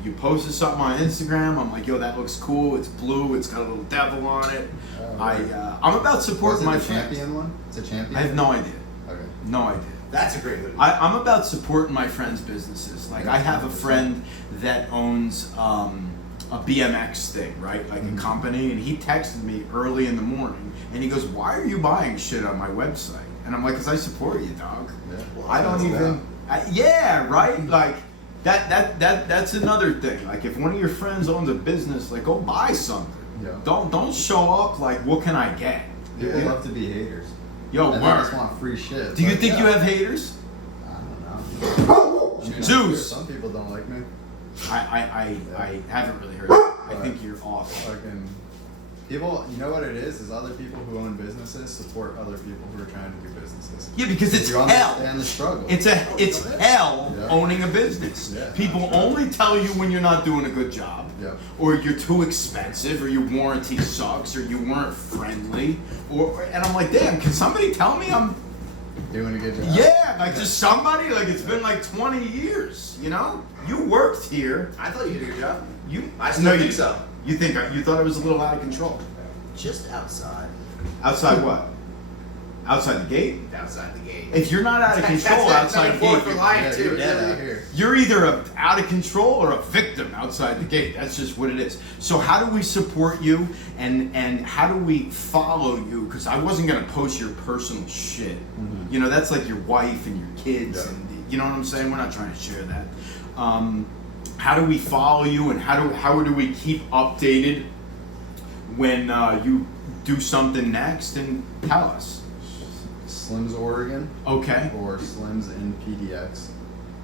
You posted something on Instagram. I'm like, yo, that looks cool. It's blue. It's got a little devil on it. Oh, I'm about Was supporting it my the friends. champion one? It's a champion. I have no idea. Okay. No idea. That's a great hoodie. I'm about supporting my friends' businesses. Like I have a friend that owns a BMX thing, right? Like a company, and he texted me early in the morning, and he goes, "Why are you buying shit on my website?" And I'm like, "Cause I support you, dog." Yeah. I don't That's even. Yeah, right. Like that's another thing. Like if one of your friends owns a business, like go buy something. Yeah. Don't show up like, what can I get? People You know? love to be haters. Yo, And they just word. want free shit. Do you But, think yeah. you have haters? I don't know. I mean, I'm sure Zeus. some people don't like me. I haven't really heard that. I think you're awesome. Fucking people, you know what it is other people who own businesses support other people who are trying to do businesses. Yeah, because it's You hell. understand the struggle. It's hell Yeah. owning a business. Yeah. People only tell you when you're not doing a good job. Yeah. Or you're too expensive, or your warranty sucks, or you weren't friendly. And I'm like, damn, can somebody tell me I'm doing a good job. yeah, like just somebody, like it's been like 20 years, you know? You worked here. I thought you did a good job. I No, still think so. You thought it was a little out of control. Just outside. Outside what? Outside the gate? Outside the gate. If you're not out of control outside the metaphor gate, for you're- life, Yeah, too. you're dead out here. you're either out of control or a victim outside the gate. That's just what it is. So how do we support you and how do we follow you? Because I wasn't gonna post your personal shit. Mhm. You know, that's like your wife and your kids, Yeah. and you know what I'm saying. We're not trying to share that. How do we follow you, and how do we keep updated when you do something next? And tell us. Slims Oregon Okay. or Slims in PDX.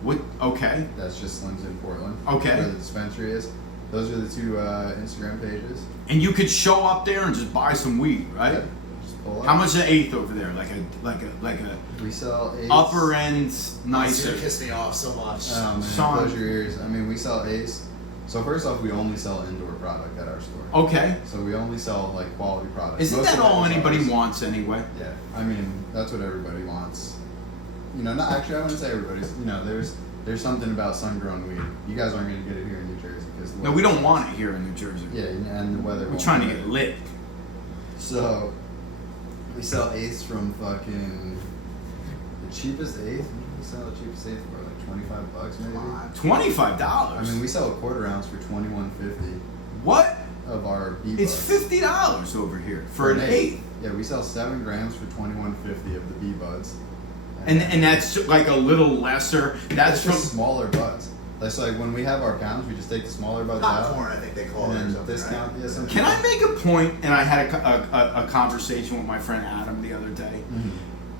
What? Okay. That's just Slims in Portland. Okay. Where the dispensary is. Those are the two Instagram pages. And you could show up there and just buy some weed, right? Yeah, just pull up. How much an eighth over there? Like a We sell eighths. upper end It's nicer. gonna piss me off so much. Oh man, Sean. close your ears. I mean, we sell eighths. So first off, we only sell indoor product at our store. Okay. So we only sell like quality products. Isn't Most that of it all is anybody ours. wants anyway? Yeah, I mean that's what everybody wants. You know, not actually. I wouldn't say everybody's. You know, there's something about sun-grown weed. You guys aren't going to get it here in New Jersey because No, we don't want it here in New Jersey. Yeah, and the weather. We're won't trying to let get it. lit. So we sell eighths from fucking the cheapest eighth. We sell the cheapest eighth for like $25 maybe. Come on. $25. I mean, we sell a quarter ounce for $21.50 What? of our bee It's buds. $50 over here for an eighth. Yeah, we sell 7 grams for $21.50 of the bee buds. And that's like a little lesser. That's It's from. just smaller buds. That's like when we have our pounds, we just take the smaller buds out. Popcorn, I think they call it. Or And then something, discount. right? Yeah, something. Can I make a point? And I had a conversation with my friend Adam the other day. Mhm.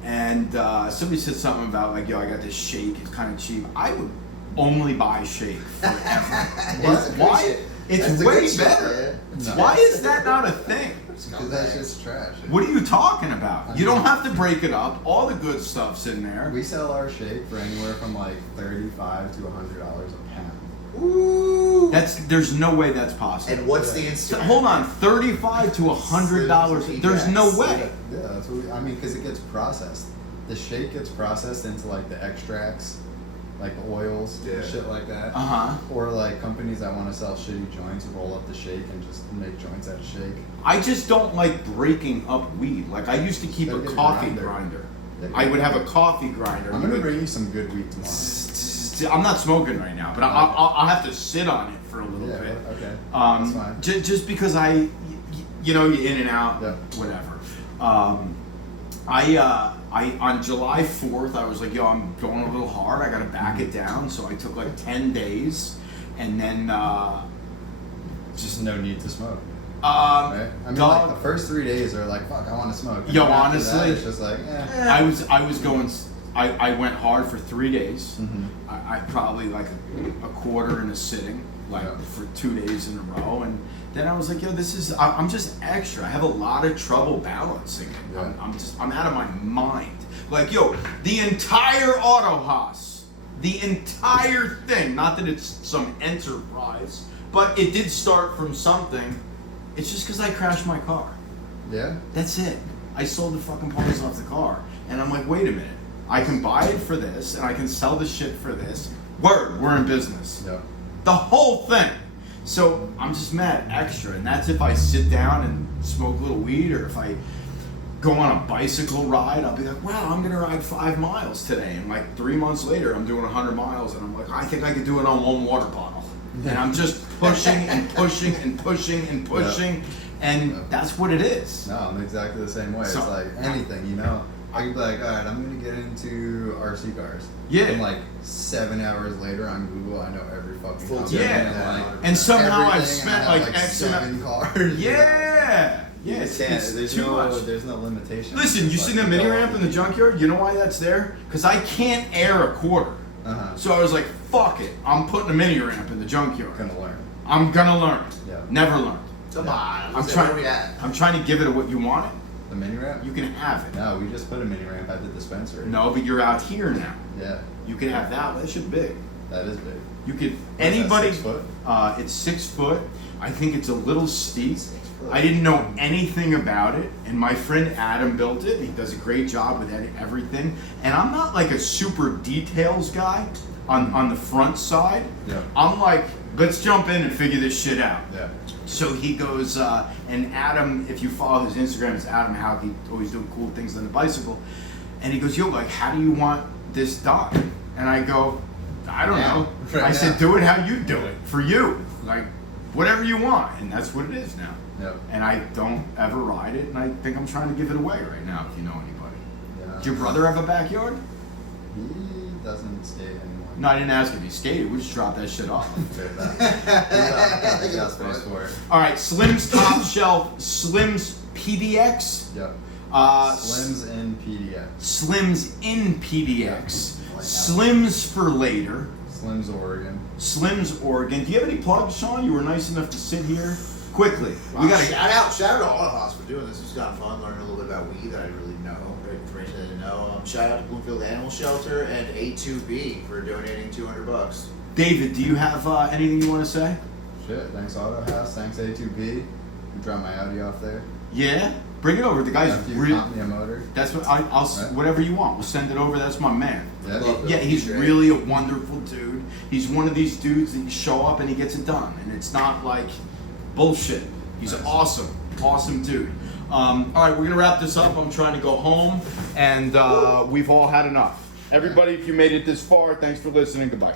And somebody said something about like, yo, I got this shake. It's kind of cheap. I would only buy shake forever. That's a good Why? shit. It's That's a way good shit, better. man. No. Why is that not a thing? Because that's just trash. What are you talking about? You don't have to break it up. All the good stuff's in there. We sell our shake for anywhere from like $35 to $100 a pound. Ooh. There's no way that's possible. And what's the Instagram? Hold on, $35 to $100. There's no way. Yeah, that's what I mean, because it gets processed. The shake gets processed into like the extracts, like the oils and shit like that. Or like companies that want to sell shitty joints roll up the shake and just make joints out of shake. I just don't like breaking up weed. Like I used to keep a coffee grinder. I would have a coffee grinder. I'm gonna bring you some good weed tomorrow. I'm not smoking right now, but I'll have to sit on it for a little bit. Okay. That's fine. Just because you're in and out, whatever. On July 4th, I was like, yo, I'm going a little hard. I got to back it down. So I took like 10 days, and then just no need to smoke. Right? I mean, like the first 3 days are like, fuck, I want to smoke. And yo, after honestly, that, it's just like, I was going. I went hard for 3 days. I probably like a quarter in a sitting, like for 2 days in a row, and then I was like, yo, I'm just extra. I have a lot of trouble balancing it. Yeah. I'm out of my mind. Like, yo, the entire auto HAAS, the entire thing, not that it's some enterprise, but it did start from something. It's just because I crashed my car. Yeah? That's it. I sold the fucking parts off the car. And I'm like, wait a minute. I can buy it for this, and I can sell the shit for this. Word, we're in business. Yeah. The whole thing. So I'm just mad extra, and that's if I sit down and smoke a little weed, or if I go on a bicycle ride, I'll be like, wow, I'm gonna ride 5 miles today, and like 3 months later, I'm doing 100 miles, and I'm like, I think I could do it on 1 water bottle, and I'm just pushing and pushing and pushing and pushing, and that's what it is. No, I'm exactly the same way. So, it's like anything, you know. I could be like, all right, I'm gonna get into RC cars. Yeah. And like 7 hours later on Google, I know every fucking company. Yeah. And, like, And somehow I've everything, and I spent have, like X 7 cars. Yeah. Yeah. It's too much. There's no limitation. Listen, you seen the mini ramp in the junkyard? You know why that's there? Because I can't air a quarter. So I was like, fuck it. I'm putting a mini ramp in the junkyard. Gonna learn. I'm gonna learn it. Yeah. Never learned. Come on. I'm trying to give it what you want it. The mini ramp? You can have it. No, we just put a mini ramp at the dispensary. No, but you're out here now. Yeah. You can have that. That shit big. That is big. You could What anybody. is that, 6 foot? It's 6 foot. I think it's a little steep. I didn't know anything about it, and my friend Adam built it. He does a great job with everything. And I'm not like a super details guy on the front side. Yeah. I'm like, let's jump in and figure this shit out. Yeah. So he goes, and Adam, if you follow his Instagram, it's Adam How he always doing cool things on the bicycle. And he goes, yo, like, how do you want this done? And I go, I don't know. Right I said, now. do it how you do it, for you. Like, whatever you want. And that's what it is now. Yep. And I don't ever ride it, and I think I'm trying to give it away right now, if you know anybody. Yeah. Does your brother have a backyard? He doesn't skate anymore. No, I didn't ask if he skated. We just dropped that shit off. There's that. He's got space for it. All right, Slim's Top Shelf, Slim's PDX. Yep. Slims in PDX. Slims in PDX. Like Slims for later. Slims Oregon. Slims Oregon. Do you have any plugs, Sean? You were nice enough to sit here. Quickly. We got shout out to all of us for doing this. It's kind of fun learning a little bit about weed that I didn't really know, information I didn't know. Shout out to Bloomfield Animal Shelter and A2B for donating $200. David, do you have anything you want to say? Shit, thanks Auto House, thanks A2B. You drop my Audi off there. Yeah? Bring it over. The guy's After you real. comp me a motor. That's what I'll Right. whatever you want. We'll send it over. That's my man. Yeah. Yeah, he's really a wonderful dude. He's one of these dudes that you show up and he gets it done, and it's not like bullshit. He's Nice. awesome dude. All right, we're gonna wrap this up. I'm trying to go home, and we've all had enough. Everybody, if you made it this far, thanks for listening. Goodbye.